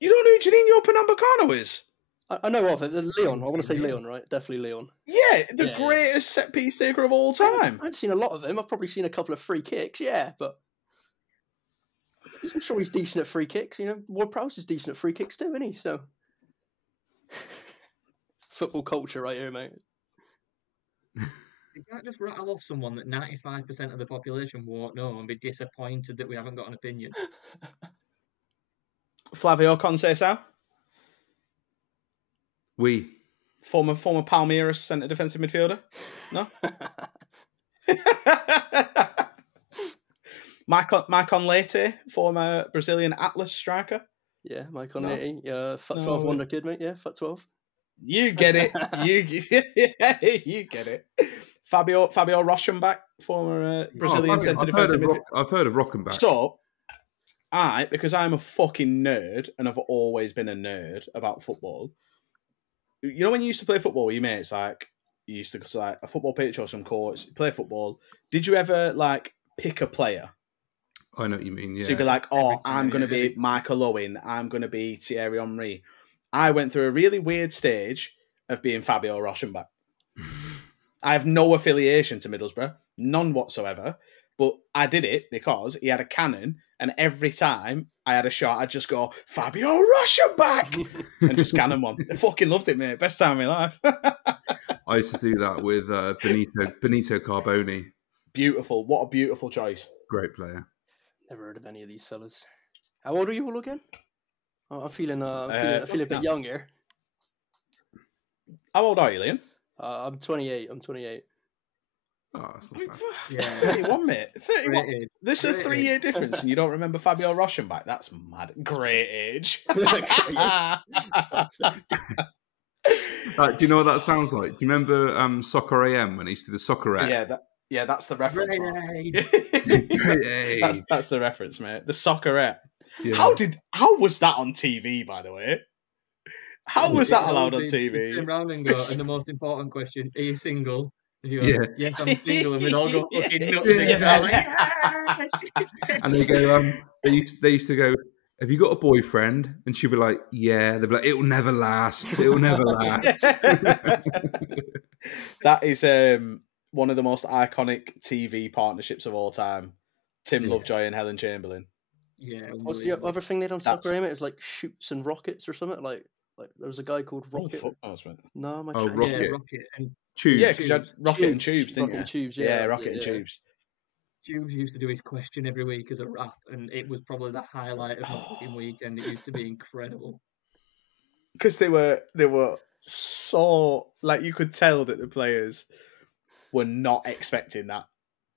You don't know who Juninho Pernambucano is? I know of it. Leon. I want to say Leon, right? Definitely Leon. Yeah, the Yeah, greatest set piece taker of all I time. haven't seen a lot of him. I've probably seen a couple of free kicks, yeah, but I'm sure he's decent at free kicks. You know, Ward-Prowse is decent at free kicks too, isn't he? So, football culture right here, mate. You can't just rattle off someone that 95% of the population won't know and be disappointed that we haven't got an opinion. Flavio Conceição, former Palmeiras centre defensive midfielder. No. Maicon Leite, former Brazilian Atlas striker. Yeah, Mike No. Oneti, FUT 12 wonder kid, mate. Yeah, FUT 12. You get it. You get it. Fabio Rochenbach, former Brazilian centre defensive midfielder. I've heard of Rockenbach. So, because I'm a fucking nerd and I've always been a nerd about football. You know when you used to play football with your mates, like you used to go to like a football pitch or some courts, play football. Did you ever like pick a player? I know what you mean. Yeah. So you'd be like, "Oh, I'm going to be Michael Owen. I'm going to be Thierry Henry." I went through a really weird stage of being Fabio Rochenbach. I have no affiliation to Middlesbrough, none whatsoever. But I did it because he had a cannon, and every time I had a shot, I'd just go, Fabio Rochenbach! and just cannon one. I fucking loved it, mate. Best time of my life. I used to do that with Benito Carboni. Beautiful. What a beautiful choice. Great player. Never heard of any of these fellas. How old are you all again? Oh, I'm feeling a bit young here. How old are you, Liam? I'm 28. I'm 28. Oh, that's not bad. Yeah. 31, mate. 31. Great age. This is a Great 3-year difference, and you don't remember Fabio Rochenbach. That's mad. Great age. Do you know what that sounds like? Do you remember Soccer AM when he used to do the Soccerette? Yeah, that's the reference. Great age. That's the reference, mate. The Soccerette. Yeah. How was that on TV, by the way? How was that allowed on TV? Turn round and go, and the most important question: are you single? And you go, Yeah. yes, I'm single, and we'd all go fucking nuts together. Like, And they go, they used to go, have you got a boyfriend? And she'd be like, yeah. They'd be like, it'll never last. It'll never last. That is one of the most iconic TV partnerships of all time. Tim Lovejoy and Helen Chamberlain. Yeah. What's the other thing they done Soccer AM? It was like shoots and rockets or something. Like there was a guy called Rocket. No, my Rocket. Yeah, Rocket and Tubes. Yeah, because you had Rocket and Tubes, didn't Rocket you? and Tubes, Yeah, Rocket and yeah. Tubes. Tubes used to do his question every week as a rap, and it was probably the highlight of my fucking weekend. It used to be incredible. Because they were so, like, you could tell that the players were not expecting that.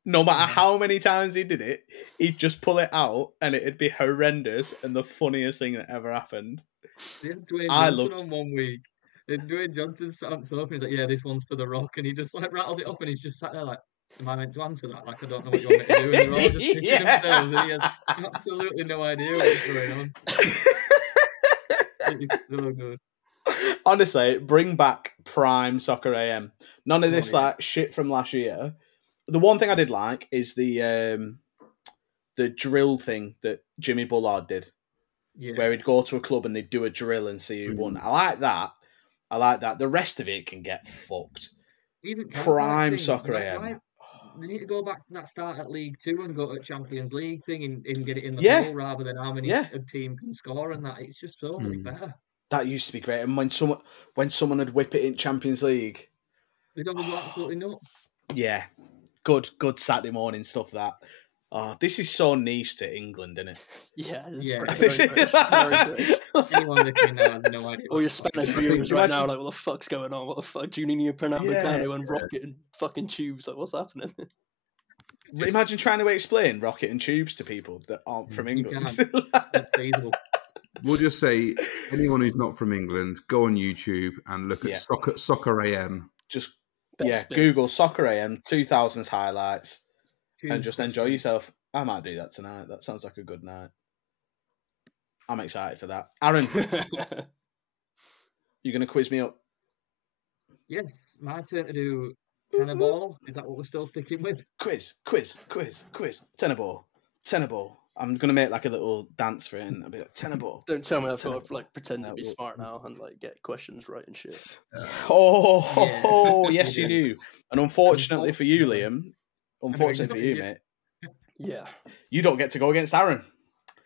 No matter how many times he did it, he'd just pull it out and it'd be horrendous and the funniest thing that ever happened. Dwayne Johnson on one week. And Dwayne Johnson sat on sofa and he's like, yeah, this one's for The Rock. And he just like rattles it off and he's just sat there like, am I meant to answer that? Like, I don't know what you want me to do. And they're all just picking themselves and he has absolutely no idea what's going on. It is so good. Honestly, bring back prime Soccer AM. None of this like shit from last year. The one thing I did like is the drill thing that Jimmy Bullard did. Yeah. Where he'd go to a club and they'd do a drill and see who won. I like that. The rest of it can get fucked. Even prime Soccer AM. They need to go back to that start at League 2 and go to a Champions League thing and get it in the pool rather than how many a team can score and that. It's just so much better. That used to be great. And when someone would whip it in Champions League, they'd all go absolutely nuts. Yeah. Good Saturday morning stuff, that. Oh, this is so niche to England, isn't it? Yeah, this is very British. Anyone listening now has no idea. All your Spanish viewers right now, like, what the fuck's going on? What the fuck? Juninho Pernambucano and Rocket and fucking Tubes. Like, what's happening? Imagine trying to explain Rocket and Tubes to people that aren't from England. It's feasible. We'll just say anyone who's not from England, go on YouTube and look at Soccer AM. Just Best Google bits. Soccer AM 2000s highlights and Huge just question. enjoy yourself. I might do that tonight. That sounds like a good night. I'm excited for that. Aaron, you going to quiz me up? Yes, my turn to do tenor ball. Is that what we're still sticking with? Quiz. Tenor ball. I'm going to make like a little dance for it and I'll be like, tenor ball. Don't tell me I've Tenor got to like pretend to ball. be smart now and like get questions right and shit. Yes, you do. And unfortunately for you, Liam, unfortunately for you, mate, Yeah, you don't get to go against Aaron.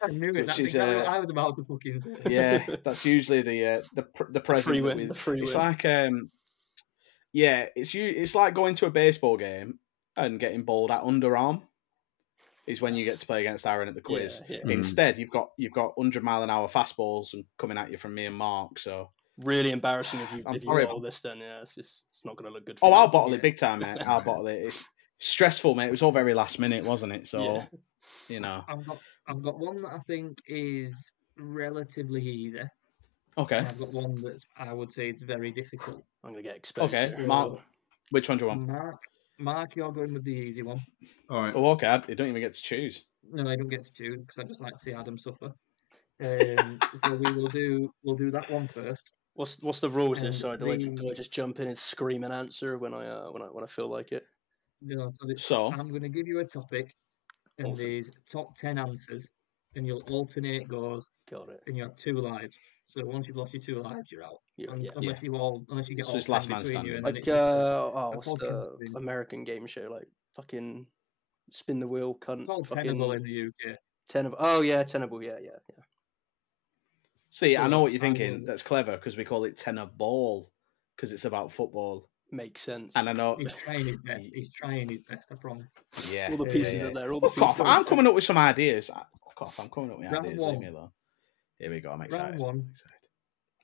I knew it. That's Which is, exactly what I was about to fucking say. Yeah, that's usually the present. free win. that The free it's win. like it's like going to a baseball game and getting bowled at underarm. Is when you get to play against Aaron at the quiz. Yeah. Instead, you've got 100-mile-an-hour fastballs and coming at you from me and Mark. So Really embarrassing if you sorry, bottle this. Then it's not going to look good. Oh, I'll bottle it big time, mate. I'll bottle it. It's stressful, mate. It was all very last minute, wasn't it? So, you know. I've got one that I think is relatively easy. Okay. And I've got one that's, I would say, it's very difficult. I'm going to get exposed. Okay, here. Mark, which one do you want? Mark, you're going with the easy one. All right. Oh, okay. You don't even get to choose. No, I don't get to choose because I just like to see Adam suffer. So we'll do that one first. What's the rules here? And Sorry, do I just jump in and scream an answer when I feel like it? No, So I'm going to give you a topic, and Awesome. there's top 10 answers, and you'll alternate goes, Got it. and you have 2 lives. So once you've lost your 2 lives, you're out. Unless you get So all it's 10 last man between you. standing. And then Like it's just what's the podcast thing. American game show? Like fucking spin the wheel, cunt. It's called fucking Tenable in the UK. Tenable. Oh yeah, Tenable. Yeah. See, I So, know what you're I thinking. will- That's clever because we call it tenor ball because it's about football. Makes sense. And I know. He's trying his best. He's trying his best, I promise. Yeah. All the pieces yeah. are there. All the Fuck pieces. off. I'm coming up with some ideas. Fuck off. I'm coming up with Round ideas. one. Leave me alone. Here we go. I'm excited. Round one.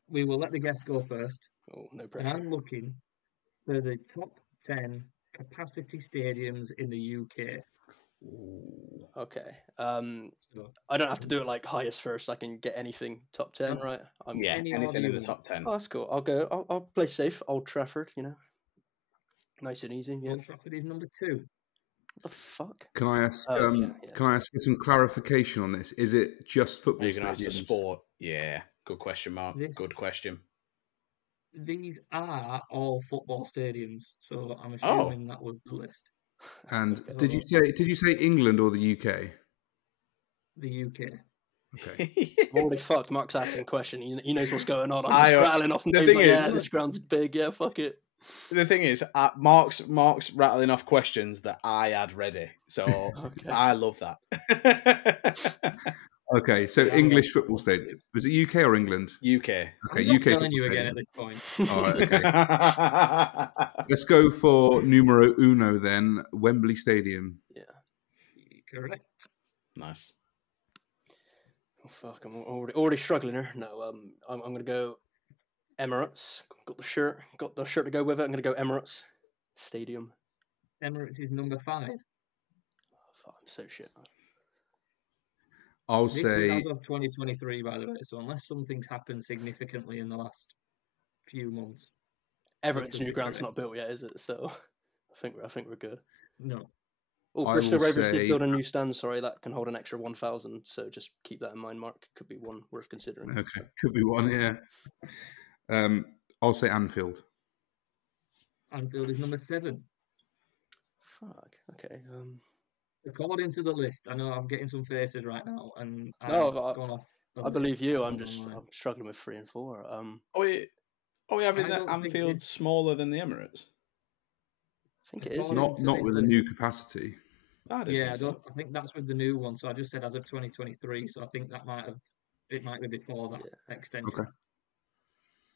We will let the guest go first. Oh, no And pressure. I'm looking for the top 10 capacity stadiums in the UK. Ooh. Okay. So, I don't have to do it like highest first. I can get anything top 10, right? Yeah, Any anything in the order top 10. Oh, that's cool. I'll play safe. Old Trafford, nice and easy. Yeah. Old Trafford is number 2. What the fuck? Can I ask? Yeah. Can I ask for some clarification on this? Is it just football? You're going to ask for stadiums? sport. Yeah. Good question, Mark. Good question. These are all football stadiums, so I'm assuming that was the list. And Okay. did you say England or the UK? The UK. Okay. I'm already fucked. Mark's asking a question. He knows what's going on. I'm I, just rattling off names. thing Like, is- yeah, this ground's big. Yeah, fuck it. The thing is, Mark's rattling off questions that I had ready, so Okay. I love that. Okay, so English football stadium. Was it UK or England? UK. Okay, I'm not UK telling football you again stadium. at this point. All right, okay. Let's go for numero uno then, Wembley Stadium. Yeah. Correct. Nice. Oh fuck! I'm already struggling here. No, I'm gonna go Emirates. Got the shirt to go with it. I'm gonna go Emirates Stadium. Emirates is number 5. Oh, fuck, I'm so shit. I'll This say was as of 2023, by the way. So unless something's happened significantly in the last few months, Everton's should new be ground's correct. not built yet, is it? So I think we're good. no. Oh, I Bristol will Rovers say- did build a new stand. Sorry, that can hold an extra 1,000. So just keep that in mind, Mark. Could be one worth considering. okay, could be one, yeah. I'll say Anfield. Anfield is number 7. Fuck. Okay. According to the list, I know I'm getting some faces right now, and I've No, gone off. I believe you. I'm online. struggling with 3 and 4. Are we having I the don't think Anfield this- smaller than the Emirates? I think it is. According Not to not this with a list- new capacity. I didn't Yeah, think so. I think that's with the new one. So I just said as of 2023. So I think it might be before that extension. Okay.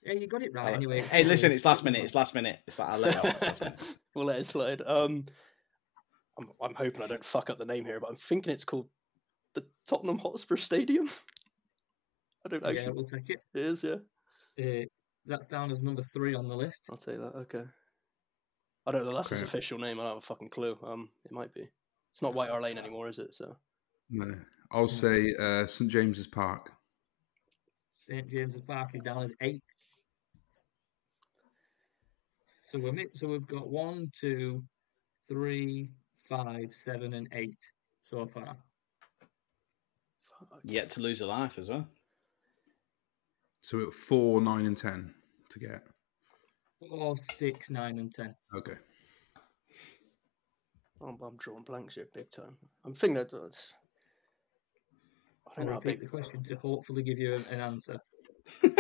Yeah, you got it right anyway. Hey, listen, it's last minute. It's last minute. It's like I let it off. It's last minute. We'll let it slide. I'm hoping I don't fuck up the name here, but I'm thinking it's called the Tottenham Hotspur Stadium. I don't actually. Yeah, we'll take it. It is, yeah. That's down as number 3 on the list. I'll take that. Okay. I don't know. That's its Okay. official name. I don't have a fucking clue. It might be. It's not White Hart Lane anymore, is it? So No, I'll say St James's Park. St James's Park is down as 8th. So we've got 1, 2, 3, 5, 7, and 8 so far. Fuck. Yet to lose a life as well. So we've got 4, 9, and 10 to get. 4, 6, 9, and 10. Okay. I'm drawing blanks here big time. I'm thinking that that's... I don't know I'll how repeat big... the question to hopefully give you an answer.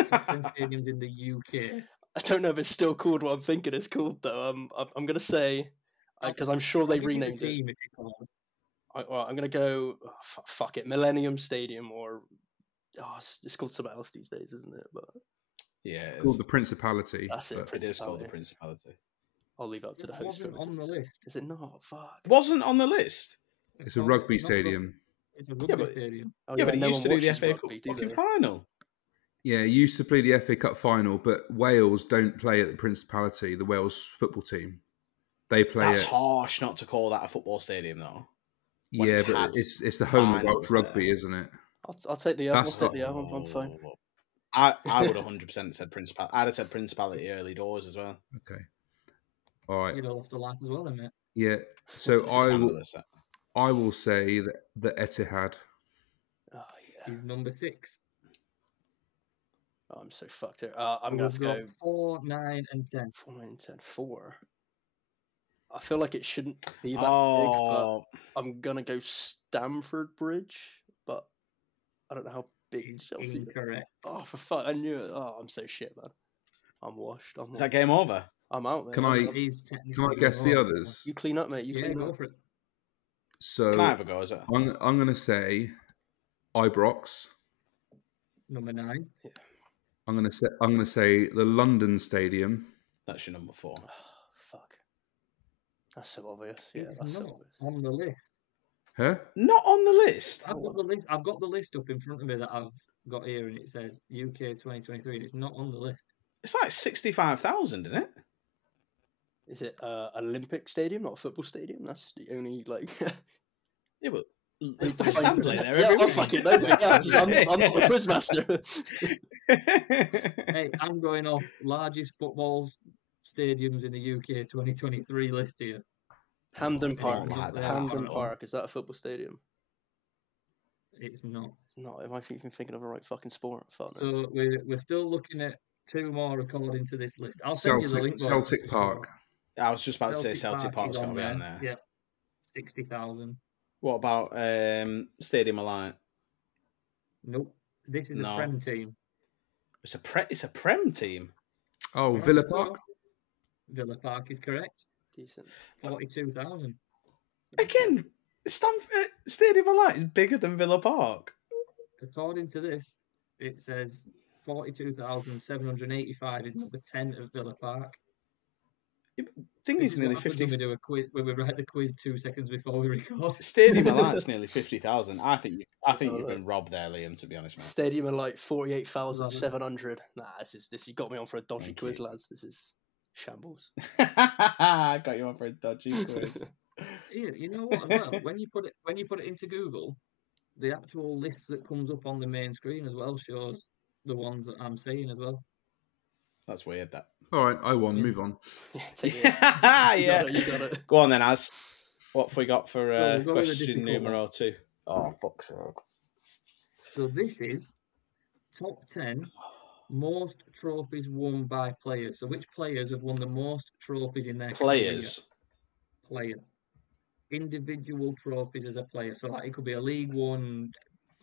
Top 10 stadiums in the UK. I don't know if it's still called what I'm thinking it's called, though. I'm going to say... Because I'm sure they I'll give you the renamed it. team if you call it. I'm going to go... Oh, fuck it. Millennium Stadium or... Oh, it's called something else these days, isn't it? But Yeah, It's called the Principality. that's it. but- it is called the Principality. Principality. I'll leave it up to the It host. wasn't whoever on the says. list. Is it not? Fuck. Wasn't on the list. It's a rugby Not stadium. It's a rugby but- stadium. Oh, Yeah, but it no used one to do the watches FA Cup rugby, do fucking they? final. Yeah, it used to play the FA Cup final, but Wales don't play at the Principality, the Wales football team. They play That's at... harsh not to call that a football stadium, though. when Yeah, it's but had it's the home of finals Welsh rugby, there. isn't it? I'll take the L. I'll That's take the L. I'm fine. I would 100% said Principality. I'd have said Principality early doors as well. Okay. All right. You'd have lost a life as well, then, mate. Yeah. So Scandalous. I will say that the Etihad. Oh, yeah. He's number 6. Oh, I'm so fucked here. I'm going to We've have got to go 4, 9, and 10. 4, 9, 10, 4. I feel like it shouldn't be that big, Oh, but I'm going to go Stamford Bridge, but I don't know how big He's Chelsea... incorrect. Oh, for fuck, I knew it. Oh, I'm so shit, man. I'm washed. is that game over? I'm out there. Can I He's can technically I guess the wrong. others? You clean up, mate. You Yeah, clean go up. for it. So Can I have a go as well? I'm going to say Ibrox. Number 9. I'm going to say the London Stadium. That's your number 4. Oh, fuck. That's so obvious. Yeah, It's that's so not obvious. on the list. Huh? Not on the list. I've got the list up in front of me that I've got here, and it says UK 2023, and it's not on the list. It's like 65,000, isn't it? Is it Olympic Stadium, not a football stadium? That's the only, like... Yeah, but West West Ham play there Yeah, every I week. fucking know, mate. Yeah, I'm not the quizmaster. Hey, I'm going off largest football stadiums in the UK 2023 list here. Hamden Oh, Park. like that. Hamden Oh. Park. Is that a football stadium? It's not. It's not. Am I even thinking of the right fucking sport? Fuck knows. So we're still looking at 2 more according to this list. I'll send you the link. boys, Celtic just for sure. Park. I was just about to say Celtic is Park's got to be on there. Yeah, 60,000. What about Stadium of Light? Nope. This is No. a Prem team. It's a Prem team. Oh, Right, Villa so Park. Villa Park is correct. Decent. 42,000. Again, Stadium of Light is bigger than Villa Park. According to this, it says 42,785 is number 10 of Villa Park. Thing This is is nearly what happens 50. when we do a quiz, when we write the quiz 2 seconds before we record. Stadium of Light's nearly 50,000. I think have you've a been robbed there, Liam. To be honest, man. Stadium of like 48,700. Nah, this you got me on for a dodgy Thank quiz, you. lads. This is shambles. I got you on for a dodgy quiz. Yeah, you know what? As well, when you put it into Google, the actual list that comes up on the main screen as well shows the ones that I'm saying as well. That's weird. That. All right, I won. Yeah. Move on. Yeah, take it. Yeah. You got it. Go on then, Az. What have we got for So we'll go with a question difficult numero 2? Oh, fuck's sake. So this is top 10 most trophies won by players. So which players have won the most trophies in their Players. career? Player. Individual trophies as a player. So like it could be a League One,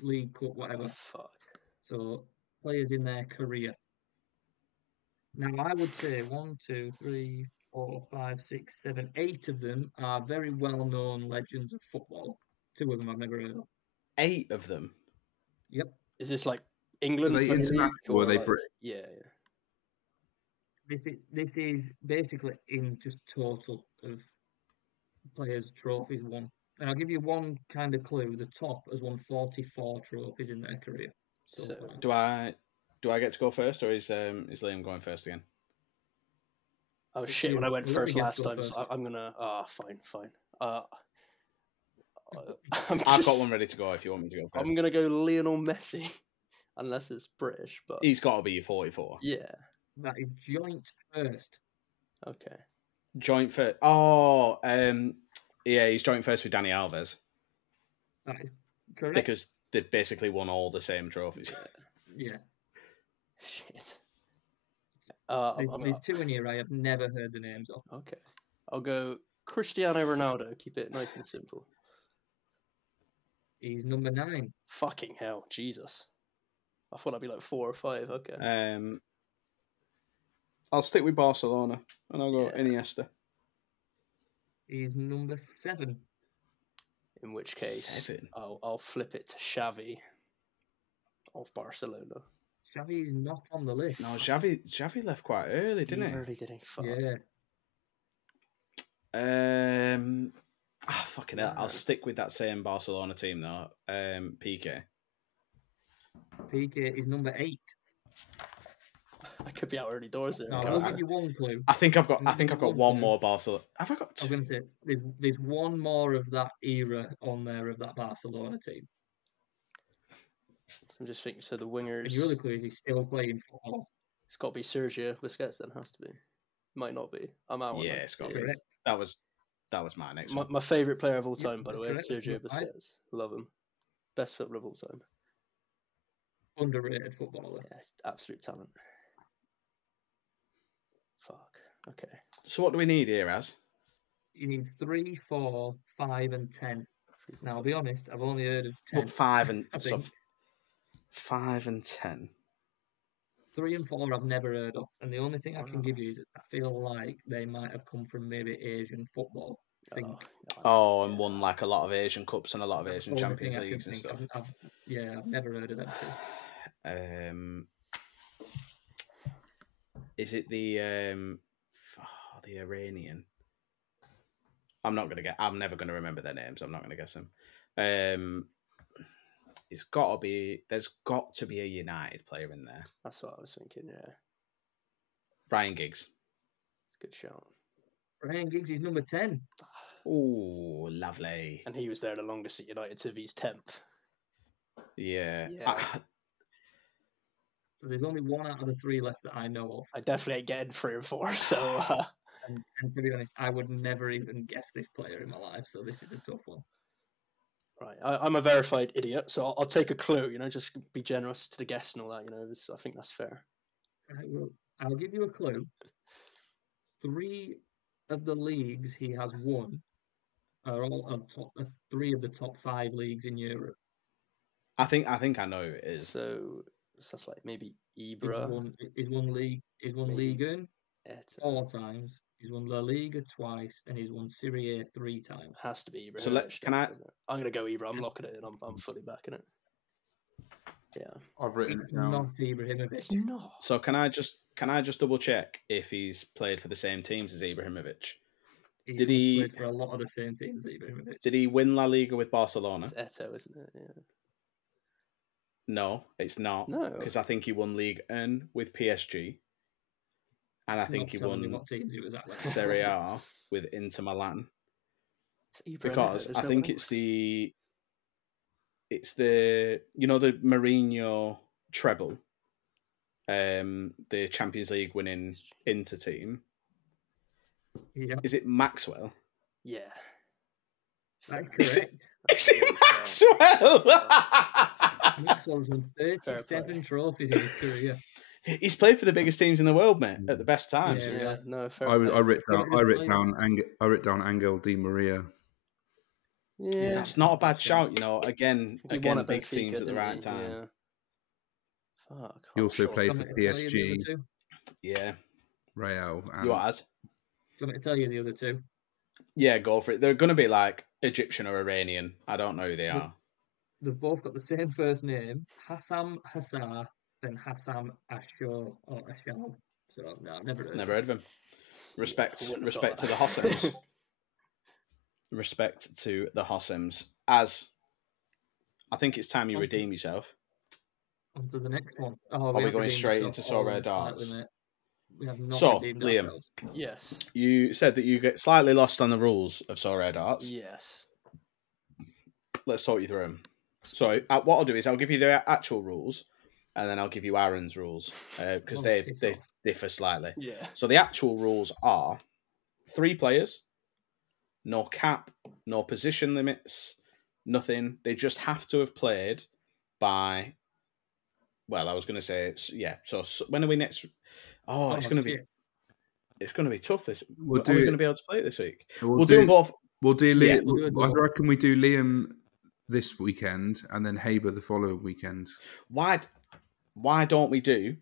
League Cup, whatever. Fuck. So players in their career. Now I would say 1, 2, 3, 4, 5, 6, 7, 8 of them are very well-known legends of football. 2 of them I've never heard of. 8 of them. Yep. Is this like England? Are they Premier League, international or are they like- British? Yeah, yeah. This is basically in just total of players' trophies won. And I'll give you one kind of clue. The top has won 44 trophies in their career. So So- far. Do I get to go first, or is Liam going first again? Oh If shit! you- When I went let me first guess, last go time, so first. I'm gonna. Fine. I've got one ready to go if you want me to go first. I'm gonna go Lionel Messi. unless it's British. But He's got to be 44. yeah, That is joint first. okay. Joint first. Oh, yeah, he's joint first with Danny Alves That is correct. because they've basically won all the same trophies. Yeah. Shit. There's two in here I have never heard the names of. Okay, I'll go Cristiano Ronaldo. Keep it nice and simple. He's number 9. Fucking hell, Jesus! I thought I'd be like 4 or 5. Okay. I'll stick with Barcelona and I'll go Yeah. Iniesta. He's number 7. In which case, 7. I'll flip it to Xavi of Barcelona. Xavi is not on the list. No, Xavi left quite early, didn't he? Really didn't. Fuck. Yeah. Fucking hell. I'll stick with that same Barcelona team though. PK. PK is number 8. I could be out early doors there. No, I'll give you one clue. I think I've got one more Barcelona. Have I got I was two? going to say there's one more of that era on there of that Barcelona team. I'm just thinking. So the wingers. And your other clue is he's still playing football. It's got to be Sergio Busquets. Then has to be. Might not be. I'm out. Yeah, on that. it's got to Yeah. be. That was my next one. My favourite player of all Yeah, time, by the way, correct. Sergio Right. Busquets. Love him. Best footballer of all time. Underrated footballer. Yeah, absolute talent. Fuck. Okay. So what do we need here, Az? You need 3, 4, 5, and 10. Now, I'll be honest, I've only heard of 10. What 5 and I so think 5 and 10. 3 and 4 I've never heard of. And the only thing I can Wow. give you is I feel like they might have come from maybe Asian football. I think And won like a lot of Asian Cups and a lot of that's Asian the only Champions thing I can Leagues and think. stuff. I've never heard of them two. Is it the Iranian? I'm never gonna remember their names. I'm not gonna guess them. There's got to be a United player in there. That's what I was thinking. Yeah, Ryan Giggs. it's a good shout. Ryan Giggs is number 10. Oh, lovely. And he was there the longest at United till he's 10th. Yeah. Yeah. So there's only 1 out of the 3 left that I know of. I definitely ain't getting 3 and 4. So And to be honest, I would never even guess this player in my life. So this is a tough one. right, I'm a verified idiot, so I'll take a clue. You know, just be generous to the guest and all that. You know, I think that's fair. Right, well, I'll give you a clue. 3 of the leagues he has won are all on top. 3 of the top 5 leagues in Europe. I think I know who it is. So that's like maybe He's Ibra. won League. He's won Maybe. Liga Eto'o. 4 times. He's won La Liga twice, and he's won Serie A 3 times. Has to be Ibra. So I'm gonna go Ibra. I'm locking it in. I'm fully backing it. Yeah. I've written It's it down. not Ibrahimovic. It's not. So can I just double check if he's played for the same teams as Ibrahimovic? He's Did he- played for a lot of the same teams as Ibrahimovic? Did he win La Liga with Barcelona? It's Eto'o, isn't it? Yeah. No, it's not. No. Because I think he won League N with PSG. And I It's think not he telling me won what teams he was at. Serie A with Inter Milan. It's Ibra, Because there's I no think one it's else. the the Mourinho treble. The Champions League winning Inter team. Yeah, Is it Maxwell? Yeah. that's Is it- correct. Is it Maxwell? Maxwell's won Fair 37 play. trophies in his career. He's played for the biggest teams in the world, mate, at the best times. Yeah. Yeah. No, fair I play. writ Probably down Angel Di Maria. Yeah. That's not a bad shout, you know. Again, He won at big Benfica, teams at the didn't right he? time. Yeah. Fuck. He also played Do for you want me to tell you the other PSG, two? Yeah. Real. You what, Az? Do you want me to tell you the other two? Yeah, go for it. They're going to be like Egyptian or Iranian. I don't know who they are. They've both got the same first name, Hassam Hassar and Hassam Ashur or Ashar. So no, I've never heard. Never heard of him. Respect I wouldn't have to the thought that. Hossems. Respect to the Hossems. As I think it's time you redeem yourself. On to the next one. Oh, Are we have going redeemed straight ourselves into Sorare already Darts? slightly, mate. We have not So, redeemed Liam. ourselves. Yes. You said that you get slightly lost on the rules of Sorare Darts. Yes. Let's talk you through them. So what I'll do is I'll give you the actual rules, and then I'll give you Aaron's rules because they differ slightly. Yeah. So the actual rules are 3 players, no cap, no position limits, nothing. They just have to have played by. Well, I was going to say yeah. So when are we next? Oh, it's going to be. It's going to be tough. Are we going to be able to play it this week? We'll do them both. We'll do Yeah, Liam. I reckon we do Liam this weekend and then Haber the following weekend. Why don't we do?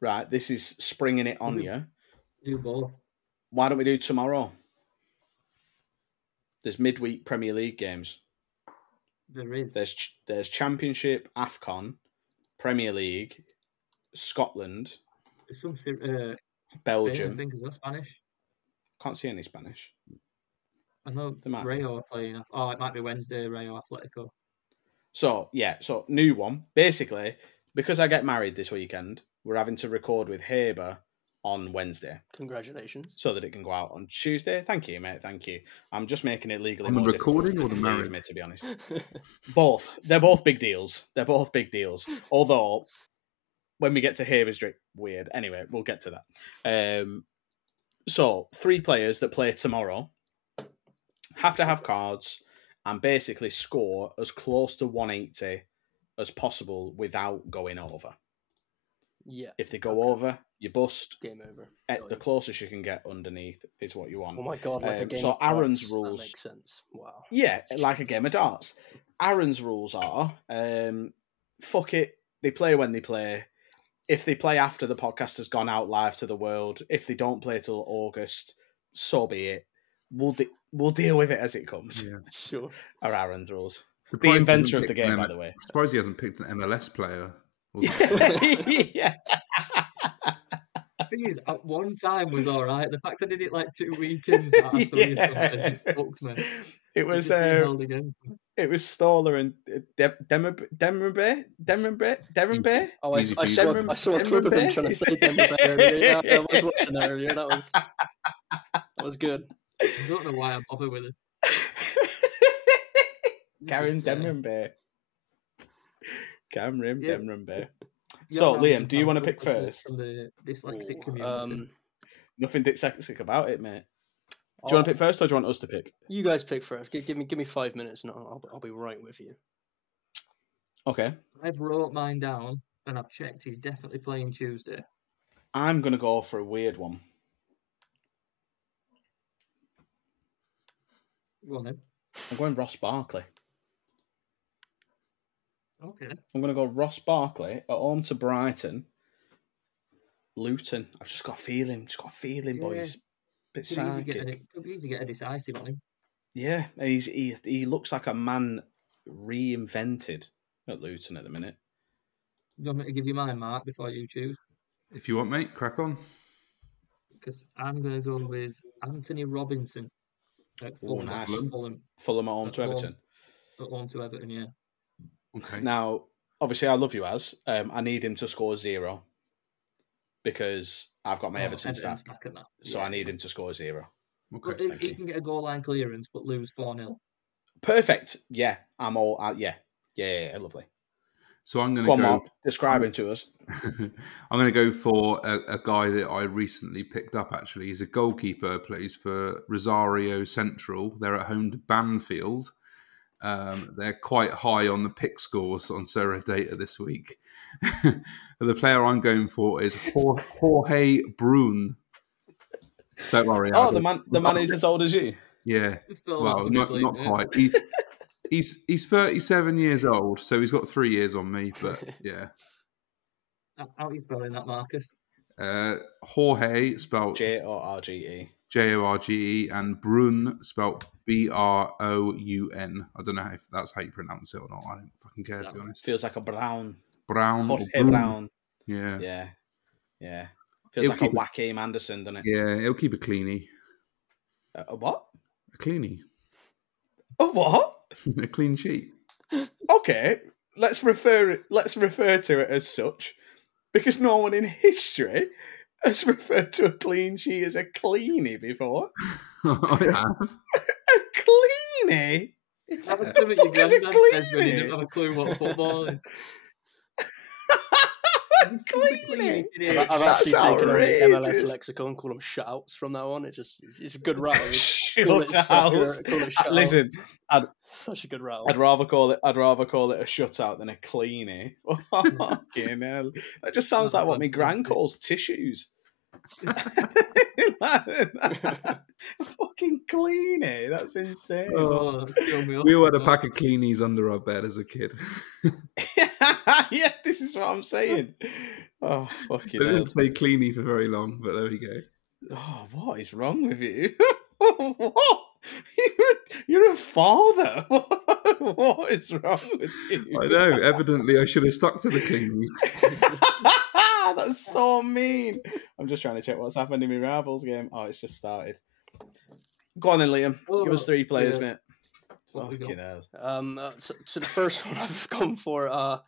Right, this is springing it on you. Do both. Why don't we do tomorrow? There's midweek Premier League games. There is. There's Championship, AFCON, Premier League, Scotland, There's some Belgium. Spain, I think, is that Spanish? Can't see any Spanish. I know Rayo are playing. Oh, it might be Wednesday, Rayo Atletico. So, yeah, new one. Basically, because I get married this weekend, we're having to record with Haber on Wednesday. Congratulations. So that it can go out on Tuesday. Thank you, mate. Thank you. I'm just making it legally on the more recording or the marriage, me, to be honest. Both. They're both big deals. Although, when we get to Haber's drink, weird. Anyway, we'll get to that. So, 3 players that play tomorrow have to have cards and basically score as close to 180 as possible without going over. Yeah. If they go over, you bust. Game over. The closest you can get underneath is what you want. Oh my god, like a game so of Aaron's darts. rules. That makes sense. Wow. Yeah, like a game of darts. Aaron's rules are, fuck it, they play when they play. If they play after the podcast has gone out live to the world, if they don't play till August, so be it. We'll deal with it as it comes. Yeah, sure. Are Aaron's rules. The inventor of the game, by the way. I'm surprised he hasn't picked an MLS player. Yeah. The thing is, at one time was all right. The fact I did it like 2 weekends out of 3 or something just fucked me. It was held against me. It was Stoller and Demerbay. Oh, I saw a clip of him trying to say Demerbay earlier. Yeah, I was watching that earlier. That was good. I don't know why I bother with it. Cameron Demerbay. So, Liam, do you want to pick first? From the dyslexic community. Nothing dyslexic about it, mate. Do you want to pick first, or do you want us to pick? You guys pick first. Give me 5 minutes, and I'll be right with you. Okay. I've wrote mine down, and I've checked. He's definitely playing Tuesday. I'm going to go for a weird one. Go on then. I'm going Ross Barkley. Okay. I'm going to go Ross Barkley at home to Brighton. Luton. I've just got a feeling. Boys. Bit psychic. Could easily get a decisive on him. Yeah, he looks like a man reinvented at Luton at the minute. Do you want me to give you mine, Mark, before you choose? If you want, mate, crack on. Because I'm going to go with Anthony Robinson at Fulham. Nice. Fulham at home to Everton. At home to Everton, yeah. Okay. Now, obviously, I love you as. I need him to score 0 because I've got my Everton stack. So I need him to score 0. Okay. He can get a goal line clearance but lose 4-0. Perfect. Yeah, I'm all. Yeah, lovely. So I'm going to go. Mark, describe him to us. I'm going to go for a guy that I recently picked up. Actually, he's a goalkeeper. Plays for Rosario Central. They're at home to Banfield. They're quite high on the pick scores on Sorare data this week. The player I'm going for is Jorge Brun. Don't worry. Oh, the man who's as old as you. Yeah. Well, not quite. He's 37 years old, so he's got 3 years on me. But yeah. How are you spelling that, Marcus? Jorge spelled Jorge. Jorge, and Brun spelled Broun. I don't know if that's how you pronounce it or not. I don't fucking care, to be honest. Feels like a Brown. Jorge Brown. Yeah. Feels like a Joaquin Anderson, doesn't it? Yeah, it'll keep a cleanie. A what? A cleanie. A what? A clean sheet. Okay, let's refer to it as such, because no one in history has referred to a clean sheet as a cleanie before. I have. A cleanie? That was something your granddad said when he didn't have a clue what football is. Cleany. I've actually That's taken on the MLS outrageous. lexicon, call them shutouts from now on. It's a good rattle. Call it shutout. Listen, Such a good rattle. I'd rather call it a shutout than a cleanie. Fucking hell. That just sounds like what my gran calls tissues. Fucking cleanie. That's insane. Oh, we all had a pack of cleanies under our bed as a kid. Yeah, this is what I'm saying. Oh, fucking They hell. didn't say cleanie for very long, but there we go. Oh, what is wrong with you? What? You're a father. What is wrong with you? I know. Evidently, I should have stuck to the cleanies. That's so mean. I'm just trying to check what's happened in my Rivals game. Oh, it's just started. Go on then, Liam. Give us 3 players, mate. Fucking hell. So the first one I've gone for,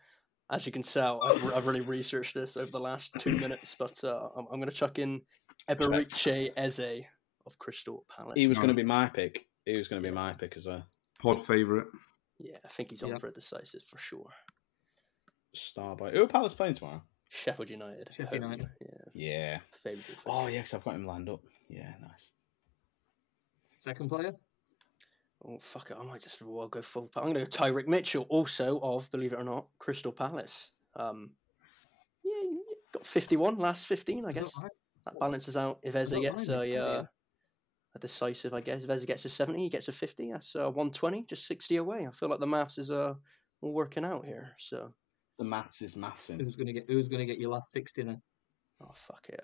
as you can tell, I've really researched this over the last 2 minutes, but I'm going to chuck in Eberiche Eze of Crystal Palace. He was going to be my pick. He was going to be my pick as well. Pod favourite. Yeah, I think he's on for a decisive for sure. Starboy. Who are Palace playing tomorrow? Sheffield United. Sheffield United. Yeah. Favourable. Oh, yeah, because I've got him lined up. Yeah, nice. Second player? Oh, fuck it. I might just well go full. I'm going to go Tyrick Mitchell, also of, believe it or not, Crystal Palace. Yeah, got 51, last 15, I guess. That balances out if Eze gets a decisive, I guess. If Eze gets a 70, he gets a 50. That's 120, just 60 away. I feel like the maths is all working out here. So the maths is mathsing. Who's gonna get your last 60 then? Oh, fuck it.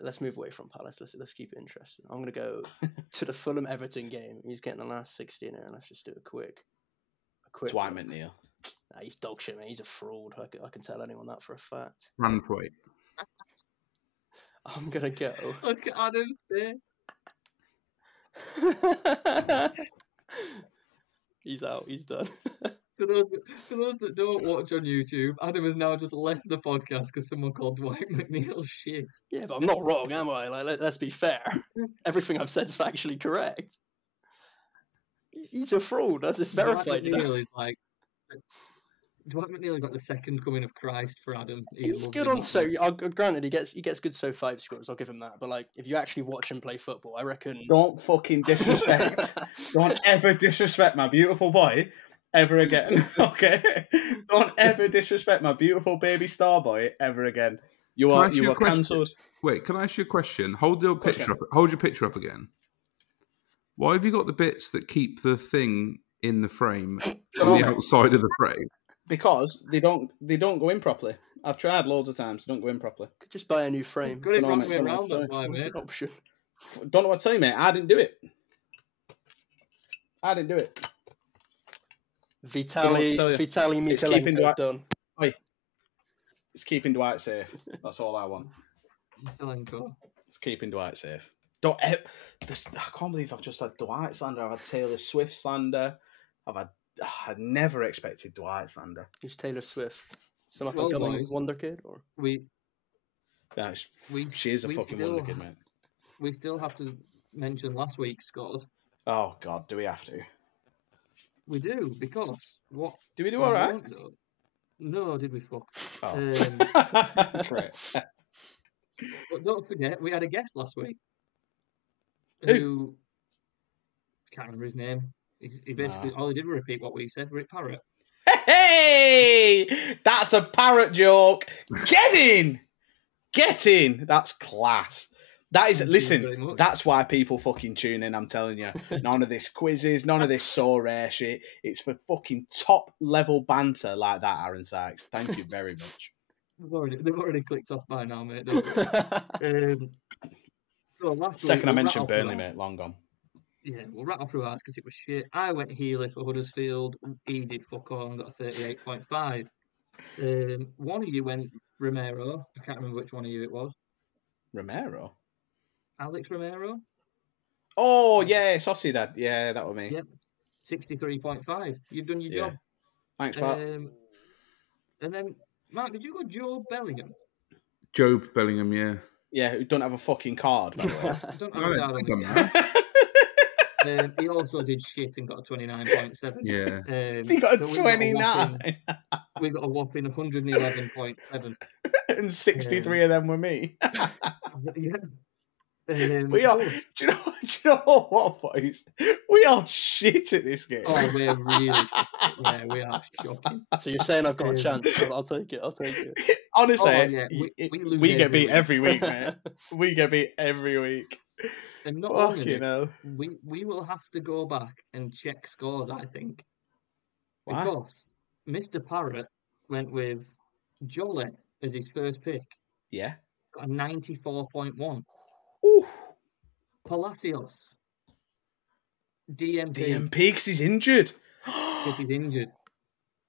Let's move away from Palace. Let's keep it interesting. I'm gonna go to the Fulham Everton game. He's getting the last 60 in there. Let's just do a quick. Dwight McNeil. Nah, he's dog shit, man. He's a fraud. I can tell anyone that for a fact. Ranthwaite. I'm gonna go. Look at Adam's face. He's out. He's done. For those that don't watch on YouTube, Adam has now just left the podcast because someone called Dwight McNeil shit. Yeah, but I'm not wrong, am I? Like, let's be fair. Everything I've said is factually correct. He's a fraud. That's just verified. Dwight McNeil is like the second coming of Christ for Adam. He's good on granted, he gets good five scores. I'll give him that. But like, if you actually watch him play football, I reckon. Don't fucking disrespect. Don't ever disrespect my beautiful boy ever again. Okay. Don't ever disrespect my beautiful baby Starboy ever again. You are cancelled. Wait, can I ask you a question? Hold your picture up. Hold your picture up again. Why have you got the bits that keep the thing in the frame on the outside of the frame? Because they don't go in properly. I've tried loads of times. They don't go in properly. Could just buy a new frame. Got it wrong way around. That's why, mate. An option. Don't know what to tell you, mate. I didn't do it. Vitali Michalenko done. Oi. It's keeping Dwight safe. That's all I want. It's keeping Dwight safe. I can't believe I've just had Dwight slander. I've had Taylor Swift slander. I never expected Dwight slander. Who's Taylor Swift? Some up-and-coming wonder kid, or she is a fucking wonder kid, mate. We still have to mention last week's scores. Oh God, do we have to? We do, because what? Did we do all right? No, did we fuck? Oh. Great. But don't forget, we had a guest last week. Who? Can't remember his name. He basically all he did was repeat what we said. Rick Parrott. Hey, that's a parrot joke. Get in. That's class. That is. Listen, that's why people fucking tune in. I'm telling you, none of this quizzes, none of this sorare shit. It's for fucking top level banter like that, Aaron Sykes. Thank you very much. They've already clicked off by now, mate. So last second week, I mentioned Burnley, mate. Long gone. Yeah, we'll rattle through ours because it was shit. I went Healy for Huddersfield. He did fuck all and got a 38.5. One of you went Romero. I can't remember which one of you it was. Romero? Alex Romero? Oh, yeah, Sociedad. Yeah, that was me. Yep, 63.5. You've done your job. Thanks, Mark. And then, Mark, did you go Joe Bellingham? Job Bellingham, yeah. Yeah, who don't have a fucking card, by the way. Don't have a card on him. He also did shit and got a 29.7. Yeah. He got a 29. We got a whopping 111.7. and 63 of them were me. Yeah. We are. But- Do you know what, boys? We are shit at this game. Oh, we're really shocking. Yeah, we are shocking. So you're saying I've got a chance? I'll take it. I'll take it. Honestly, Oh, yeah, we lose we get every beat week. every week, mate. We get beat every week. And not only Fucking this, hell. we will have to go back and check scores, I think. Why? Because Mr. Parrot went with Jolly as his first pick. Yeah. Got a 94.1. Ooh. Palacios. DMP. DMP because he's injured. Because he's injured.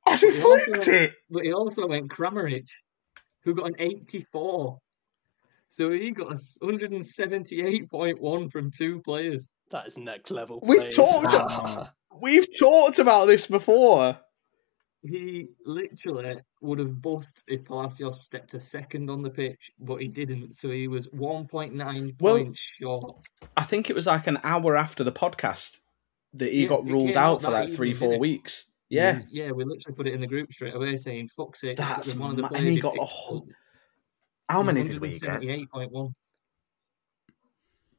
Has he But he also flicked went- it? But he also went Kramaric, who got an 84. So he got a 178.1 from 2 players. That is next level. We've plays. We've talked about this before. He literally would have bust if Palacios stepped a second on the pitch, but he didn't. So he was 1.9 Well, points short. I think it was like an hour after the podcast that he Yeah, got it ruled came out out for that like 3-4 evening, didn't it? weeks. Yeah. Yeah, we literally put it in the group straight away saying, fuck's sake. That's one of the and players he got picked a whole... How many did we get? 178.1.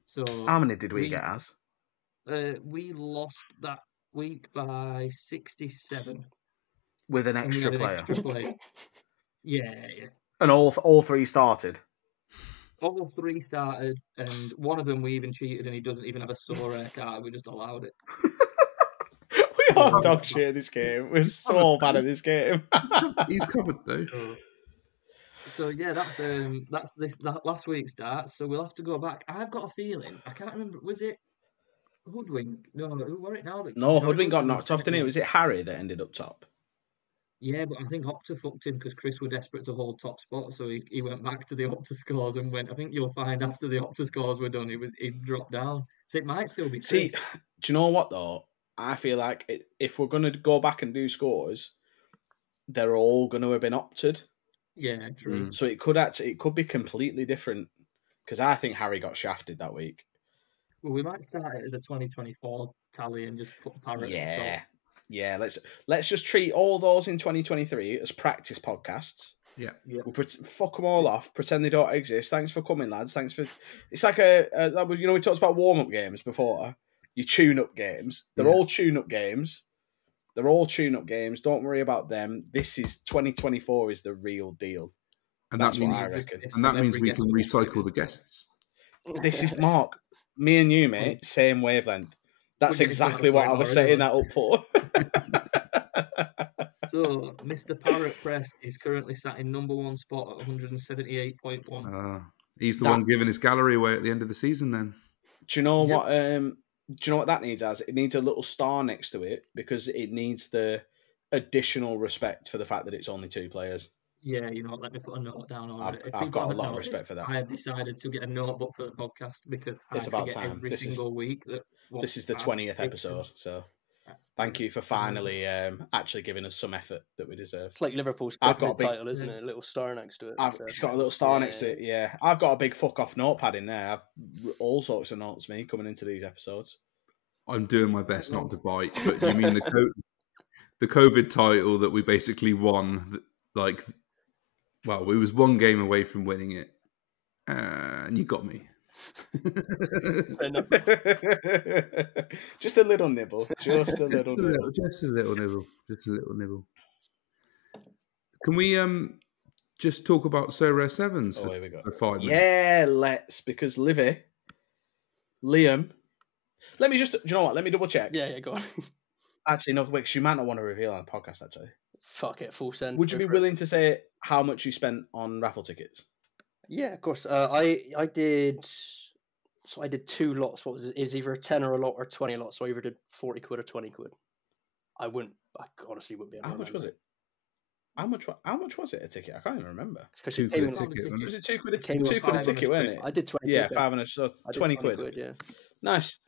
So How many did we get as? we lost that week by 67. With an And we extra had an player. extra player. Yeah. And all three started. All 3 started, and one of them we even cheated, and he doesn't even have a sorare card. We just allowed it. We are dog shit at this game. We're so bad at this game. He's covered though. So yeah, that's that last week's start. So we'll have to go back. I've got a feeling. I can't remember. Was it Hoodwink? No, who were it now? No, Hoodwink got knocked off, didn't he? Was it Harry that ended up top? Yeah, but I think Opta fucked him because Chris were desperate to hold top spot, so he went back to the Opta scores and went. I think you'll find after the Opta scores were done, he dropped down. So it might still be Chris. See, do you know what though? I feel like if we're going to go back and do scores, they're all going to have been opted. Yeah, true. So it could be completely different because I think Harry got shafted that week. Well, we might start it as a 2024 tally and just put Parrot. Yeah. Let's just treat all those in 2023 as practice podcasts. Yeah. We'll fuck them all off. Pretend they don't exist. Thanks for coming, lads. Thanks for. It's like that was we talked about warm up games before. Your tune up games. They're all tune up games. Don't worry about them. This is 2024 is the real deal. And that's that means, what I reckon. And that means we can recycle the guests. This is Mark. Me and you, mate, same wavelength. That's exactly what I was setting that up for. So, Mr. Parrot Press is currently sat in number 1 spot at 178.1. He's the one giving his gallery away at the end of the season then. Do you know what? Do you know what that needs as? It needs a little star next to it because it needs the additional respect for the fact that it's only 2 players. Yeah, let me put a note down on it. I've got a lot of respect for that. I have decided to get a notebook for the podcast because it's I about forget time. every single week. This is the 20th episode, so thank you for finally actually giving us some effort that we deserve. It's like Liverpool's title, isn't it? A little star next to it. It's got a little star next to it, yeah. I've got a big fuck off notepad in there. I've all sorts of notes, me, coming into these episodes. I'm doing my best not to bite, but you mean the COVID title that we basically won, we was 1 game away from winning it, and you got me. Just a little nibble. Just a little nibble. Can we just talk about So Rare Sevens for 5 minutes? Yeah, let's, because Liam, let me just, do you know what? Let me double check. Yeah, go on. Actually, no, wait, 'cause you might not want to reveal on the podcast, actually. Fuck it, full send. Would you be willing to say how much you spent on raffle tickets? Yeah, of course. I did 2 lots. What was it? Is either a 10 or a lot or 20 lots. So I either did 40 quid or 20 quid. I honestly wouldn't be able to remember. How much was it a ticket? I can't even remember. Because £2 a ticket, was it 2 quid a £2 ticket, wasn't it? I did 20 Yeah, quid. 5 and so 20 quid. Yeah. Nice.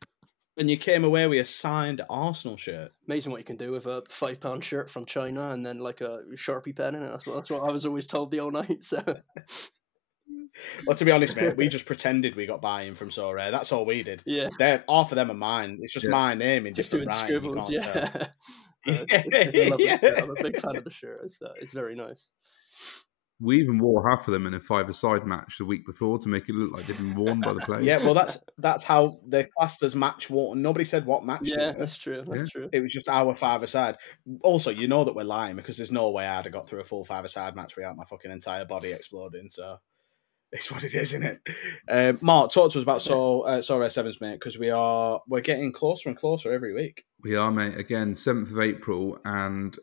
And you came away with a signed Arsenal shirt. Amazing what you can do with a £5 shirt from China and then like a Sharpie pen in it. That's what I was always told the whole night. So. Well, to be honest, mate, we just pretended we got buy-in from So Rare. That's all we did. Yeah. Half of them are mine. It's just my name in just doing different scribbles. Yeah. I'm a big fan of the shirt. It's very nice. We even wore half of them in a 5-a-side match the week before to make it look like they'd been worn by the players. Yeah, well, that's how they're classed as match worn. Nobody said what match they were. That's true. That's true. It was just our 5-a-side. Also, you know that we're lying because there's no way I'd have got through a full 5-a-side match without my fucking entire body exploding. So it's what it is, isn't it? Mark, talk to us about sorare sevens, mate, because we're getting closer and closer every week. We are, mate. Again, 7th of April, and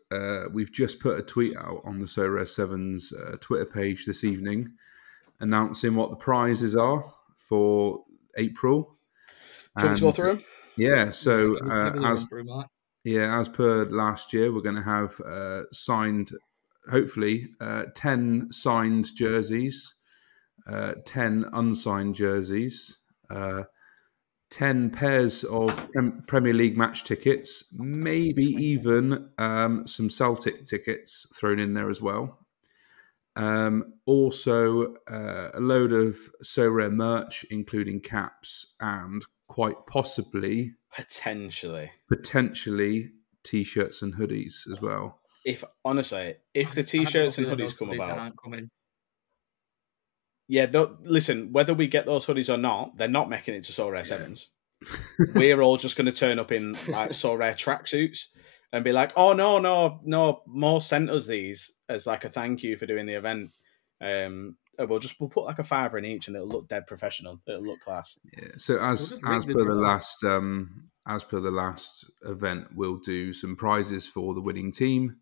we've just put a tweet out on the sorare sevens Twitter page this evening, announcing what the prizes are for April. Do you want me to go through them? Yeah. So as per last year, we're going to have signed, hopefully, 10 signed jerseys. 10 unsigned jerseys, 10 pairs of Premier League match tickets, maybe even some Celtic tickets thrown in there as well. Also, a load of sorare merch, including caps and quite possibly, potentially t-shirts and hoodies as well. If the t-shirts and hoodies come about, yeah, listen, whether we get those hoodies or not, they're not making it to sorare sevens. We're all just going to turn up in like sorare tracksuits and be like, "Oh no, Mo sent us these as like a thank you for doing the event." We'll put like a $5 in each, and it'll look dead professional. It'll look class. Yeah. So as per the last event, we'll do some prizes for the winning team.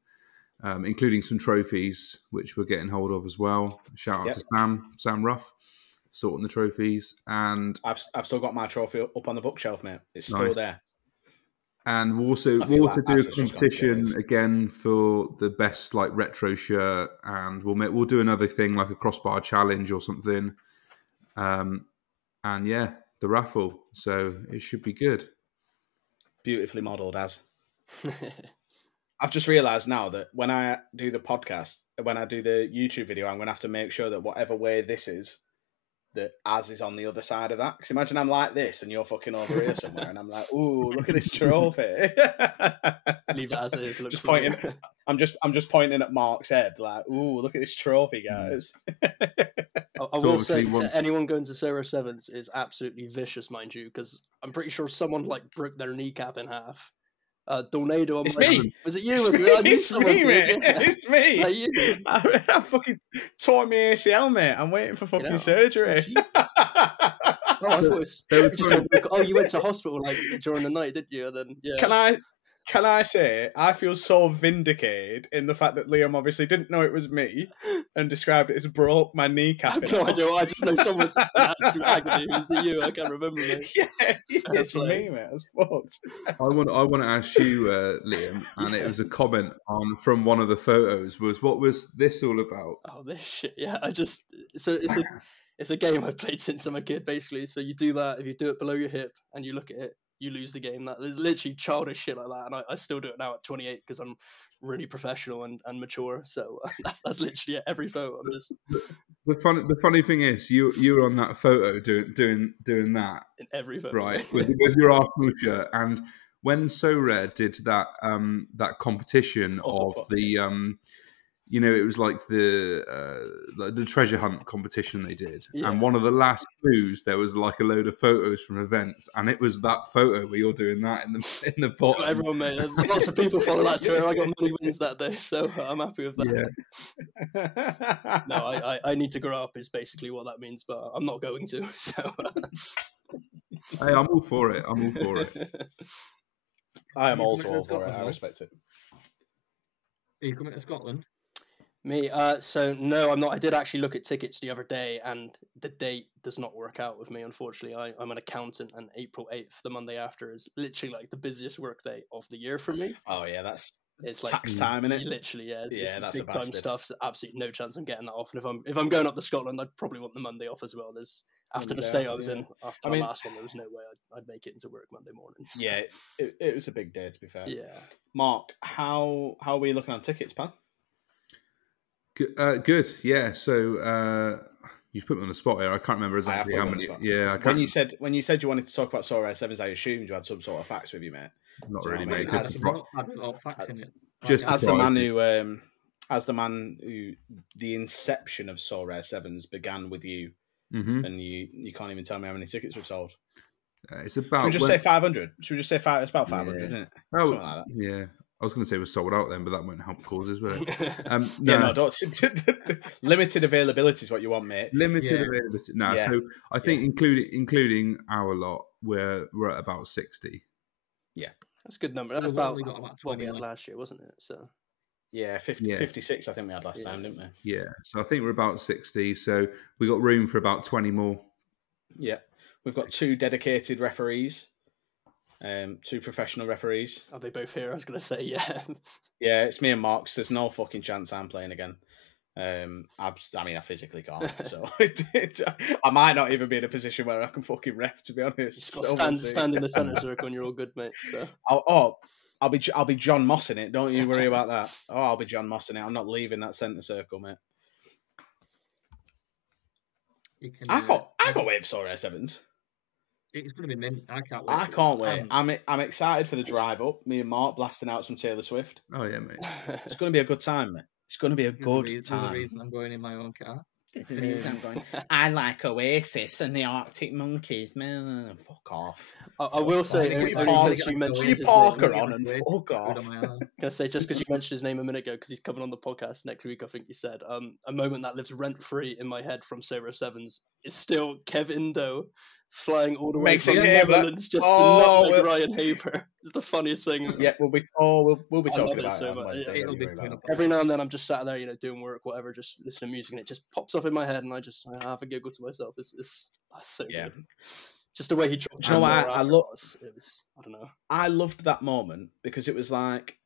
Including some trophies, which we're getting hold of as well. Shout out to Sam Ruff, sorting the trophies. And I've still got my trophy up on the bookshelf, mate. It's still there. And we'll also do a competition again for the best like retro shirt, and we'll do another thing like a crossbar challenge or something. And yeah, the raffle. So it should be good. Beautifully modelled, as. I've just realised now that when I do the podcast, when I do the YouTube video, I'm going to have to make sure that whatever way this is, that Az is on the other side of that. Because imagine I'm like this and you're fucking over here somewhere, and I'm like, "Ooh, look at this trophy." Leave it as it is. Just pointing. I'm just pointing at Mark's head, like, "Ooh, look at this trophy, guys." I will say to anyone going to sorare sevens is absolutely vicious, mind you, because I'm pretty sure someone like broke their kneecap in half. Tornado. It's me. Was it you? It's me, mate. It's me. I fucking tore my ACL, mate. I'm waiting for fucking surgery. Jesus. I thought you went to hospital like during the night, didn't you? And then Can I say I feel so vindicated in the fact that Liam obviously didn't know it was me and described it as broke my kneecap. I have no idea. I just know someone's in absolute agony. Was it you? I can't remember. Mate. Yeah, it's me, mate. That's fucked. I want to ask you, Liam, and it was a comment from one of the photos. What was this all about? Oh, this shit. Yeah, it's a game I've played since I'm a kid, basically. So you do that. If you do it below your hip and you look at it, you lose the game. That is literally childish shit like that, and I still do it now at 28 because I'm really professional and mature. So that's literally every photo. I'm just the funny thing is you were on that photo doing that in every photo, right, with your Arsenal shirt. And when sorare did that competition of the it was like the treasure hunt competition they did. Yeah. And one of the last clues, there was like a load of photos from events, and it was that photo where you're doing that in the bottom. Everyone, mate. Lots of people follow that Twitter. I got many wins that day, so I'm happy with that. Yeah. No, I need to grow up is basically what that means, but I'm not going to. So. Hey, I'm all for it. I am also all for it. I respect it. Are you coming to Scotland? Me, so no, I'm not. I did actually look at tickets the other day, and the date does not work out with me, unfortunately. I'm an accountant, and April 8th, the Monday after, is literally like the busiest work day of the year for me. Oh yeah, it's like tax time, innit? Literally, yeah. It's that's big time stuff. So absolutely no chance I'm getting that off. And if I'm going up to Scotland, I'd probably want the Monday off as well. After the stay I was in, after the last one, there was no way I'd make it into work Monday morning. So. Yeah, it was a big day, to be fair. Yeah. Mark, how are we looking on tickets, pal? Good, yeah. So you put me on the spot here. I can't remember exactly how many. Yeah, I can't. When you said you wanted to talk about sorare sevens, I assumed you had some sort of facts with you, mate. Not really, mate. Just as the man as the man who the inception of Sorare Sevens began with you, and you can't even tell me how many tickets we've sold. It's about. Should we just say 500? Should we just say five? It's about 500, isn't it? Oh, something like that. Yeah. I was going to say we're sold out then, but that won't help causes, will it? Yeah, no, don't. Limited availability is what you want, mate. Limited availability. No, Yeah. so I think including our lot, we're at about 60. Yeah, That's a good number. That's We've about only got about what we 20 had left. last year, wasn't it? So yeah, 56 I think we had last time, didn't we? Yeah, so I think we're about 60. So we got room for about 20 more. Yeah, we've got 2 dedicated referees, 2 professional referees. are they both here? I was going to say, yeah. Yeah, it's me and Marks. There's no fucking chance I'm playing again. I physically can't, so I might not even be in a position where I can fucking ref, to be honest. You've got to stand in the centre circle and you're all good, mate. So I'll be John Mossing it. Don't you worry about that. Oh, I'll be John Mossing it. I'm not leaving that centre circle, mate. You can, I can't wait for Sorare Sevens. It's going to be mint. I can't wait. I can't wait. I'm excited for the drive up. Me and Mark blasting out some Taylor Swift. Oh yeah, mate. It's going to be a good time, mate. It's going to be a good There's time. the reason I'm going in my own car. There's the reason I'm going. I like Oasis and the Arctic Monkeys, man. Fuck off. I will say, Put only your because you mentioned his Parker name. on and fuck off. Can I say, just because you mentioned his name a minute ago, because he's coming on the podcast next week, I think you said, a moment that lives rent-free in my head from Sorare Sevens is still Kev Indo flying all the way from the Netherlands just to not like Ryan Haber. It's the funniest thing. Yeah, we'll be talking about it so it on much. Wednesday. Every now and then I'm just sat there, doing work, whatever, just listening to music, and it just pops up in my head, and I have a giggle to myself. It's so good. Just the way he dropped. Do you know what I love? It was, I don't know. I loved that moment because it was like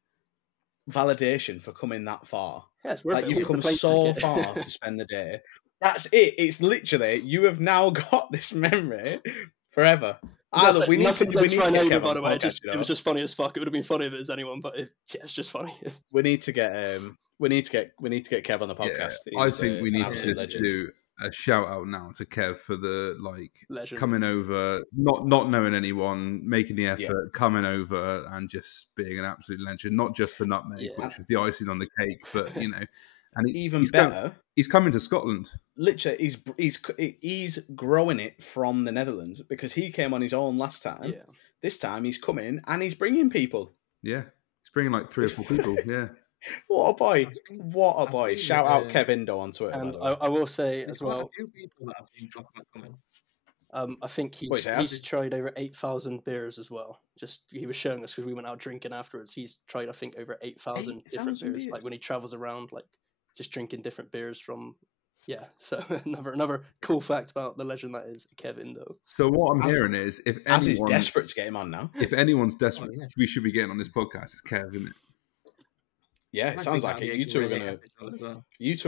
validation for coming that far. Yeah, it's worth like it. You've come so far to spend the day. That's it. It's literally you have now got this memory forever. We need to try Haber, by the way. Podcast, it was just funny as fuck. It would have been funny if it was anyone, but it's just funny. We need to get Kev on the podcast. Yeah, I think we need to just do a shout out now to Kev for the legend. Coming over, not knowing anyone, making the effort, coming over and just being an absolute legend. Not just the nutmeg, which was the icing on the cake, but and even better, he's coming to Scotland. Literally, he's growing it from the Netherlands because he came on his own last time. Yeah. This time he's coming and he's bringing people. Yeah, he's bringing like 3 or 4 people. Yeah. What a boy! What a boy! Shout out Kev Indo on Twitter. And I will say There's as well. A few people that I've seen talk about coming. I think he's tried over 8,000 beers as well. Just he was showing us because we went out drinking afterwards. He's tried, I think, over 8,000 different beers. Like when he travels around, like just drinking different beers from. Yeah, so another cool fact about the legend that is Kev Indo. So what I'm hearing is, as he's desperate to get him on now. If anyone's desperate, we should be getting on this podcast. It's Kev, isn't it? Yeah, it sounds like it. You two are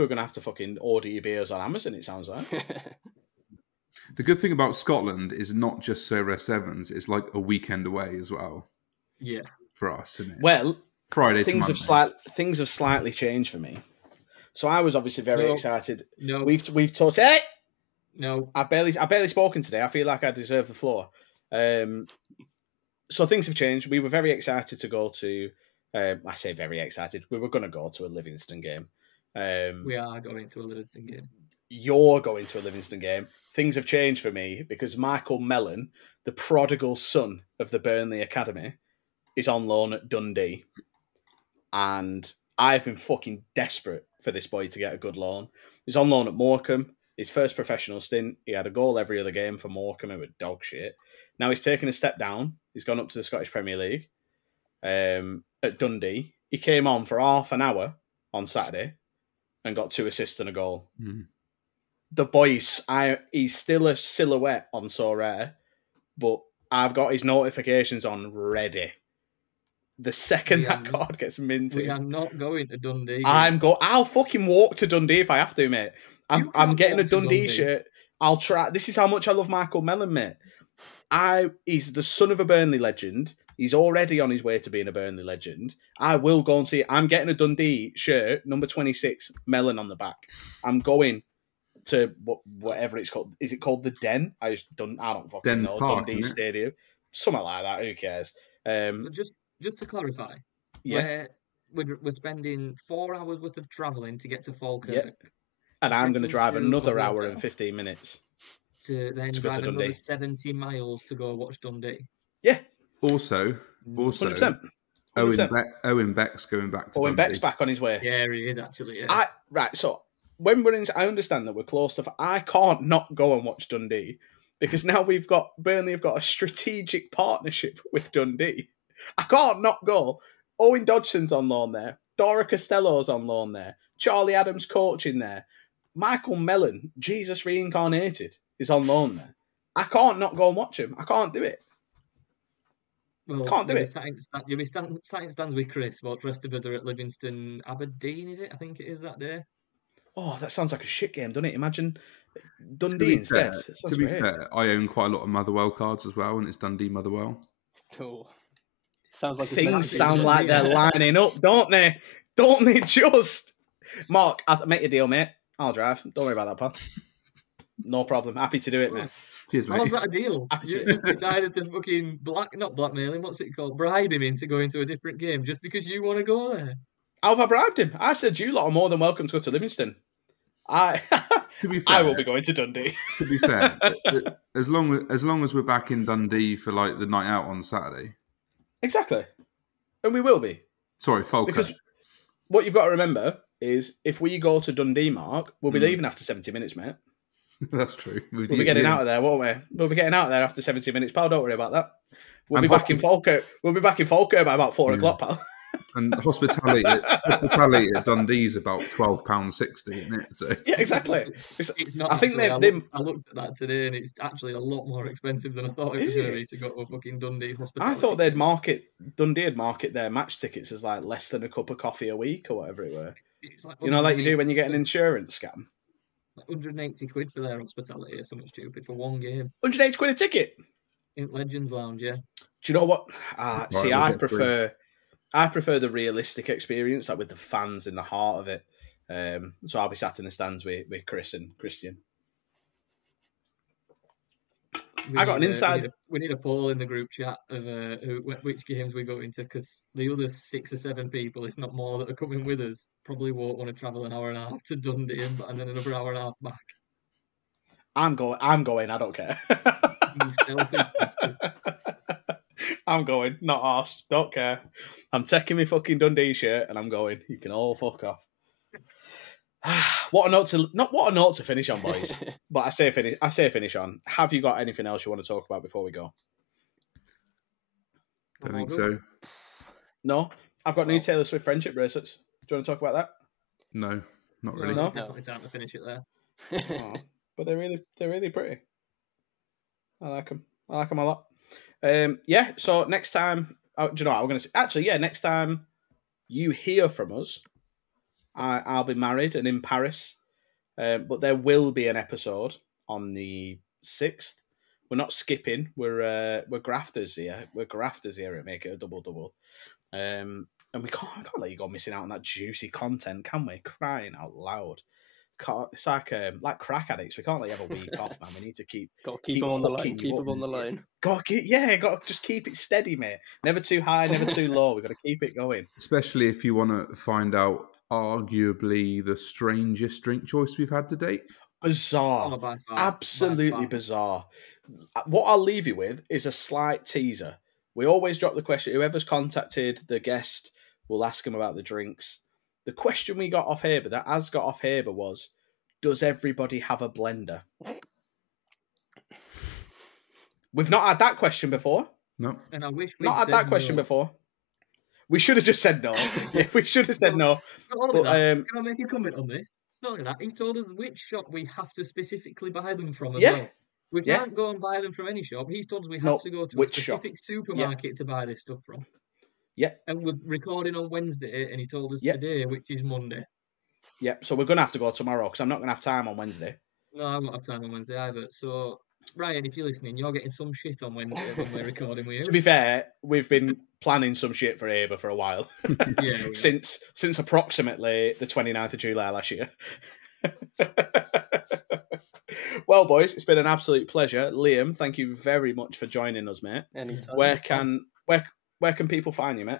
gonna have to fucking order your beers on Amazon. It sounds like. The good thing about Scotland is not just Sorare Sevens; it's like a weekend away as well. Yeah, for us, isn't it? Well, Friday. Things have slightly changed for me. So I was obviously very excited. No, we've talked. Hey, no, I've barely spoken today. I feel like I deserve the floor. So things have changed. We were very excited to go to. I say very excited. We were going to go to a Livingston game. We are going to a Livingston game. You're going to a Livingston game. Things have changed for me because Michael Mellon, the prodigal son of the Burnley Academy, is on loan at Dundee. And I've been fucking desperate for this boy to get a good loan. He's on loan at Morecambe. His first professional stint, he had a goal every other game for Morecambe. It was dog shit. Now he's taken a step down. He's gone up to the Scottish Premier League at Dundee. He came on for half an hour on Saturday and got 2 assists and a goal. Mm. The boy, he's still a silhouette on Sorare, but I've got his notifications on ready. The second that card gets minted, we are not going to Dundee. I'll fucking walk to Dundee if I have to, mate. I'm getting a Dundee shirt. I'll try. This is how much I love Michael Mellon, mate. He's the son of a Burnley legend. He's already on his way to being a Burnley legend. I will go and see it. I'm getting a Dundee shirt, number 26, Mellon on the back. I'm going to whatever it's called. Is it called the Den? I don't fucking know. Park, Dundee Stadium, something like that. Who cares? Just to clarify, we're spending 4 hours worth of travelling to get to Falkirk. Yep. And I'm going to drive to another a hour hotel and 15 minutes. to then to go to drive another Dundee. 70 miles to go watch Dundee. Yeah. Also, 100%. Owen Beck's going back to Owen Dundee. Beck's back on his way. Yeah, he is actually. Yeah. Right, so when we're in, I understand that we're close to. I can't not go and watch Dundee because now Burnley have got a strategic partnership with Dundee. I can't not go. Owen Dodgson's on loan there. Dora Costello's on loan there. Charlie Adams coaching there. Michael Mellon, Jesus reincarnated, is on loan there. I can't not go and watch him. I can't do it. Well, Can't do it. You'll be sat in stands with Chris, while the rest of us are at Livingston, Aberdeen, is it? I think it is that day. Oh, that sounds like a shit game, doesn't it? Imagine Dundee instead. To be fair, I own quite a lot of Motherwell cards as well, and it's Dundee Motherwell. Cool. Sounds like things sound like they're lining up, don't they? Don't they just? Mark, I'll make you a deal, mate. I'll drive. Don't worry about that, pal. No problem. Happy to do it, mate. Cheers, mate. How's that a deal? You just decided to fucking not blackmail him, what's it called? Bribe him into going to a different game just because you want to go there. How have I bribed him? I said you lot are more than welcome to go to Livingston. To be fair, I will be going to Dundee. To be fair, as long as we're back in Dundee for like the night out on Saturday. Exactly. And we will be. Sorry, Falkirk. Because what you've got to remember is if we go to Dundee, Mark, we'll be leaving after 70 minutes, mate. That's true. We'll be getting out of there, won't we? We'll be getting out of there after 70 minutes, pal. Don't worry about that. We'll be back in Falkirk. We'll be back in Falkirk by about 4 o'clock, pal. And hospitality at Dundee is about £12.60, isn't it? So. Yeah, exactly. It's not. I think I looked at that today, and it's actually a lot more expensive than I thought it was going to be to go to a fucking Dundee hospitality. I thought Dundee would market their match tickets as like less than a cup of coffee a week or whatever it were. Like like you do when you get an insurance scam. Like 180 quid for their hospitality or something stupid for one game. 180 quid a ticket? In Legends Lounge, yeah. Do you know what? See, I prefer the realistic experience, like with the fans in the heart of it. So I'll be sat in the stands with Chris and Christian. I got an inside. We need a poll in the group chat of which games we go into, because the other 6 or 7 people, if not more, that are coming with us probably won't want to travel an hour and a half to Dundee and then another hour and a half back. I'm going. I don't care. I'm going. Not asked. Don't care. I'm taking my fucking Dundee shirt and I'm going. You can all fuck off. What a note to finish on, boys. But I say finish on. Have you got anything else you want to talk about before we go? I think so. No, I've got new Taylor Swift friendship bracelets. Do you want to talk about that? No, not really. No, definitely time to finish it there. But they're really pretty. I like them. I like them a lot. Yeah. So next time, do you know what I'm going to say? Actually, yeah. Next time you hear from us, I'll be married and in Paris. But there will be an episode on the 6th. We're not skipping. We're grafters here. We're grafters here at Make It a Double. And we can't let you go missing out on that juicy content, can we? Crying out loud. It's like crack addicts. We can't let you have a week off, man. We need to keep them on the line. Keep them on the line. Got to just keep it steady, mate. Never too high, never too low. We've got to keep it going. Especially if you want to find out arguably the strangest drink choice we've had to date. Bizarre. Oh, by far. Absolutely bizarre. What I'll leave you with is a slight teaser. We always drop the question. Whoever's contacted the guest, we'll ask them about the drinks. The question we got off Haber, that Az got off Haber, was, does everybody have a blender? We've not had that question before. No. And I wish we'd not had that question before. We should have just said no. Yeah, we should have said no. But, can I make a comment on this? Not only that, he's told us which shop we have to specifically buy them from as well. We can't go and buy them from any shop. He's told us we have to go to a specific supermarket to buy this stuff from. Yeah. And we're recording on Wednesday, and he told us today, which is Monday. Yeah, so we're going to have to go tomorrow, because I'm not going to have time on Wednesday. No, I won't have time on Wednesday either. So, Ryan, if you're listening, you're getting some shit on Wednesday when we're recording with you. To be fair, we've been planning some shit for Haber for a while. Yeah. Since approximately the 29th of July last year. Well, boys, it's been an absolute pleasure. Liam, thank you very much for joining us, mate. Anytime. Where can people find you, mate?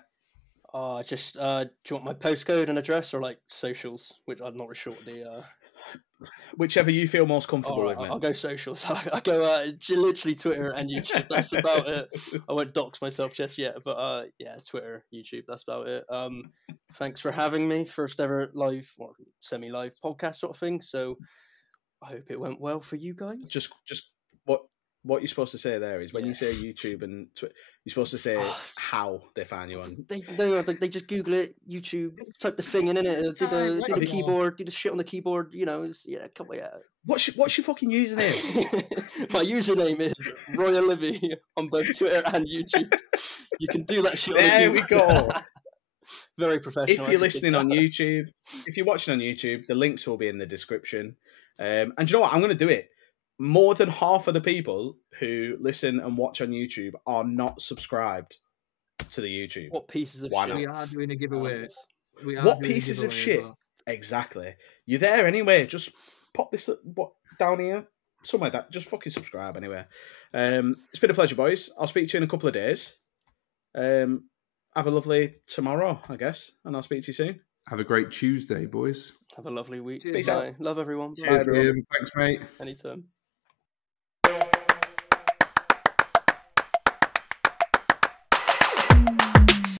Just do you want my postcode and address or like socials? Which I'm not really sure what the. Whichever you feel most comfortable All right, with, mate. I'll go socials. I'll go literally Twitter and YouTube. That's about it. I won't dox myself just yet, but yeah, Twitter, YouTube. That's about it. Thanks for having me. First ever live or semi-live podcast sort of thing. So I hope it went well for you guys. Just what you're supposed to say there is when you say YouTube and Twitter, you're supposed to say how they find you on. They just Google it, YouTube, type the thing in it, do the keyboard, do the shit on the keyboard. You know, What's your fucking username? My username is Royal Livi on both Twitter and YouTube. You can do that shit. There we go. Very professional. If you're listening on YouTube, if you're watching on YouTube, the links will be in the description. And do you know what? I'm going to do it. More than half of the people who listen and watch on YouTube are not subscribed to the YouTube. What pieces of Why shit? not? We are doing a giveaway. What pieces of shit? Well. Exactly. You're there anyway. Just pop this down here. Something like that. Just fucking subscribe anyway. It's been a pleasure, boys. I'll speak to you in a couple of days. Have a lovely tomorrow, I guess. And I'll speak to you soon. Have a great Tuesday, boys. Have a lovely week. Peace out. Love everyone. Cheers, Ian. Thanks, mate. Anytime.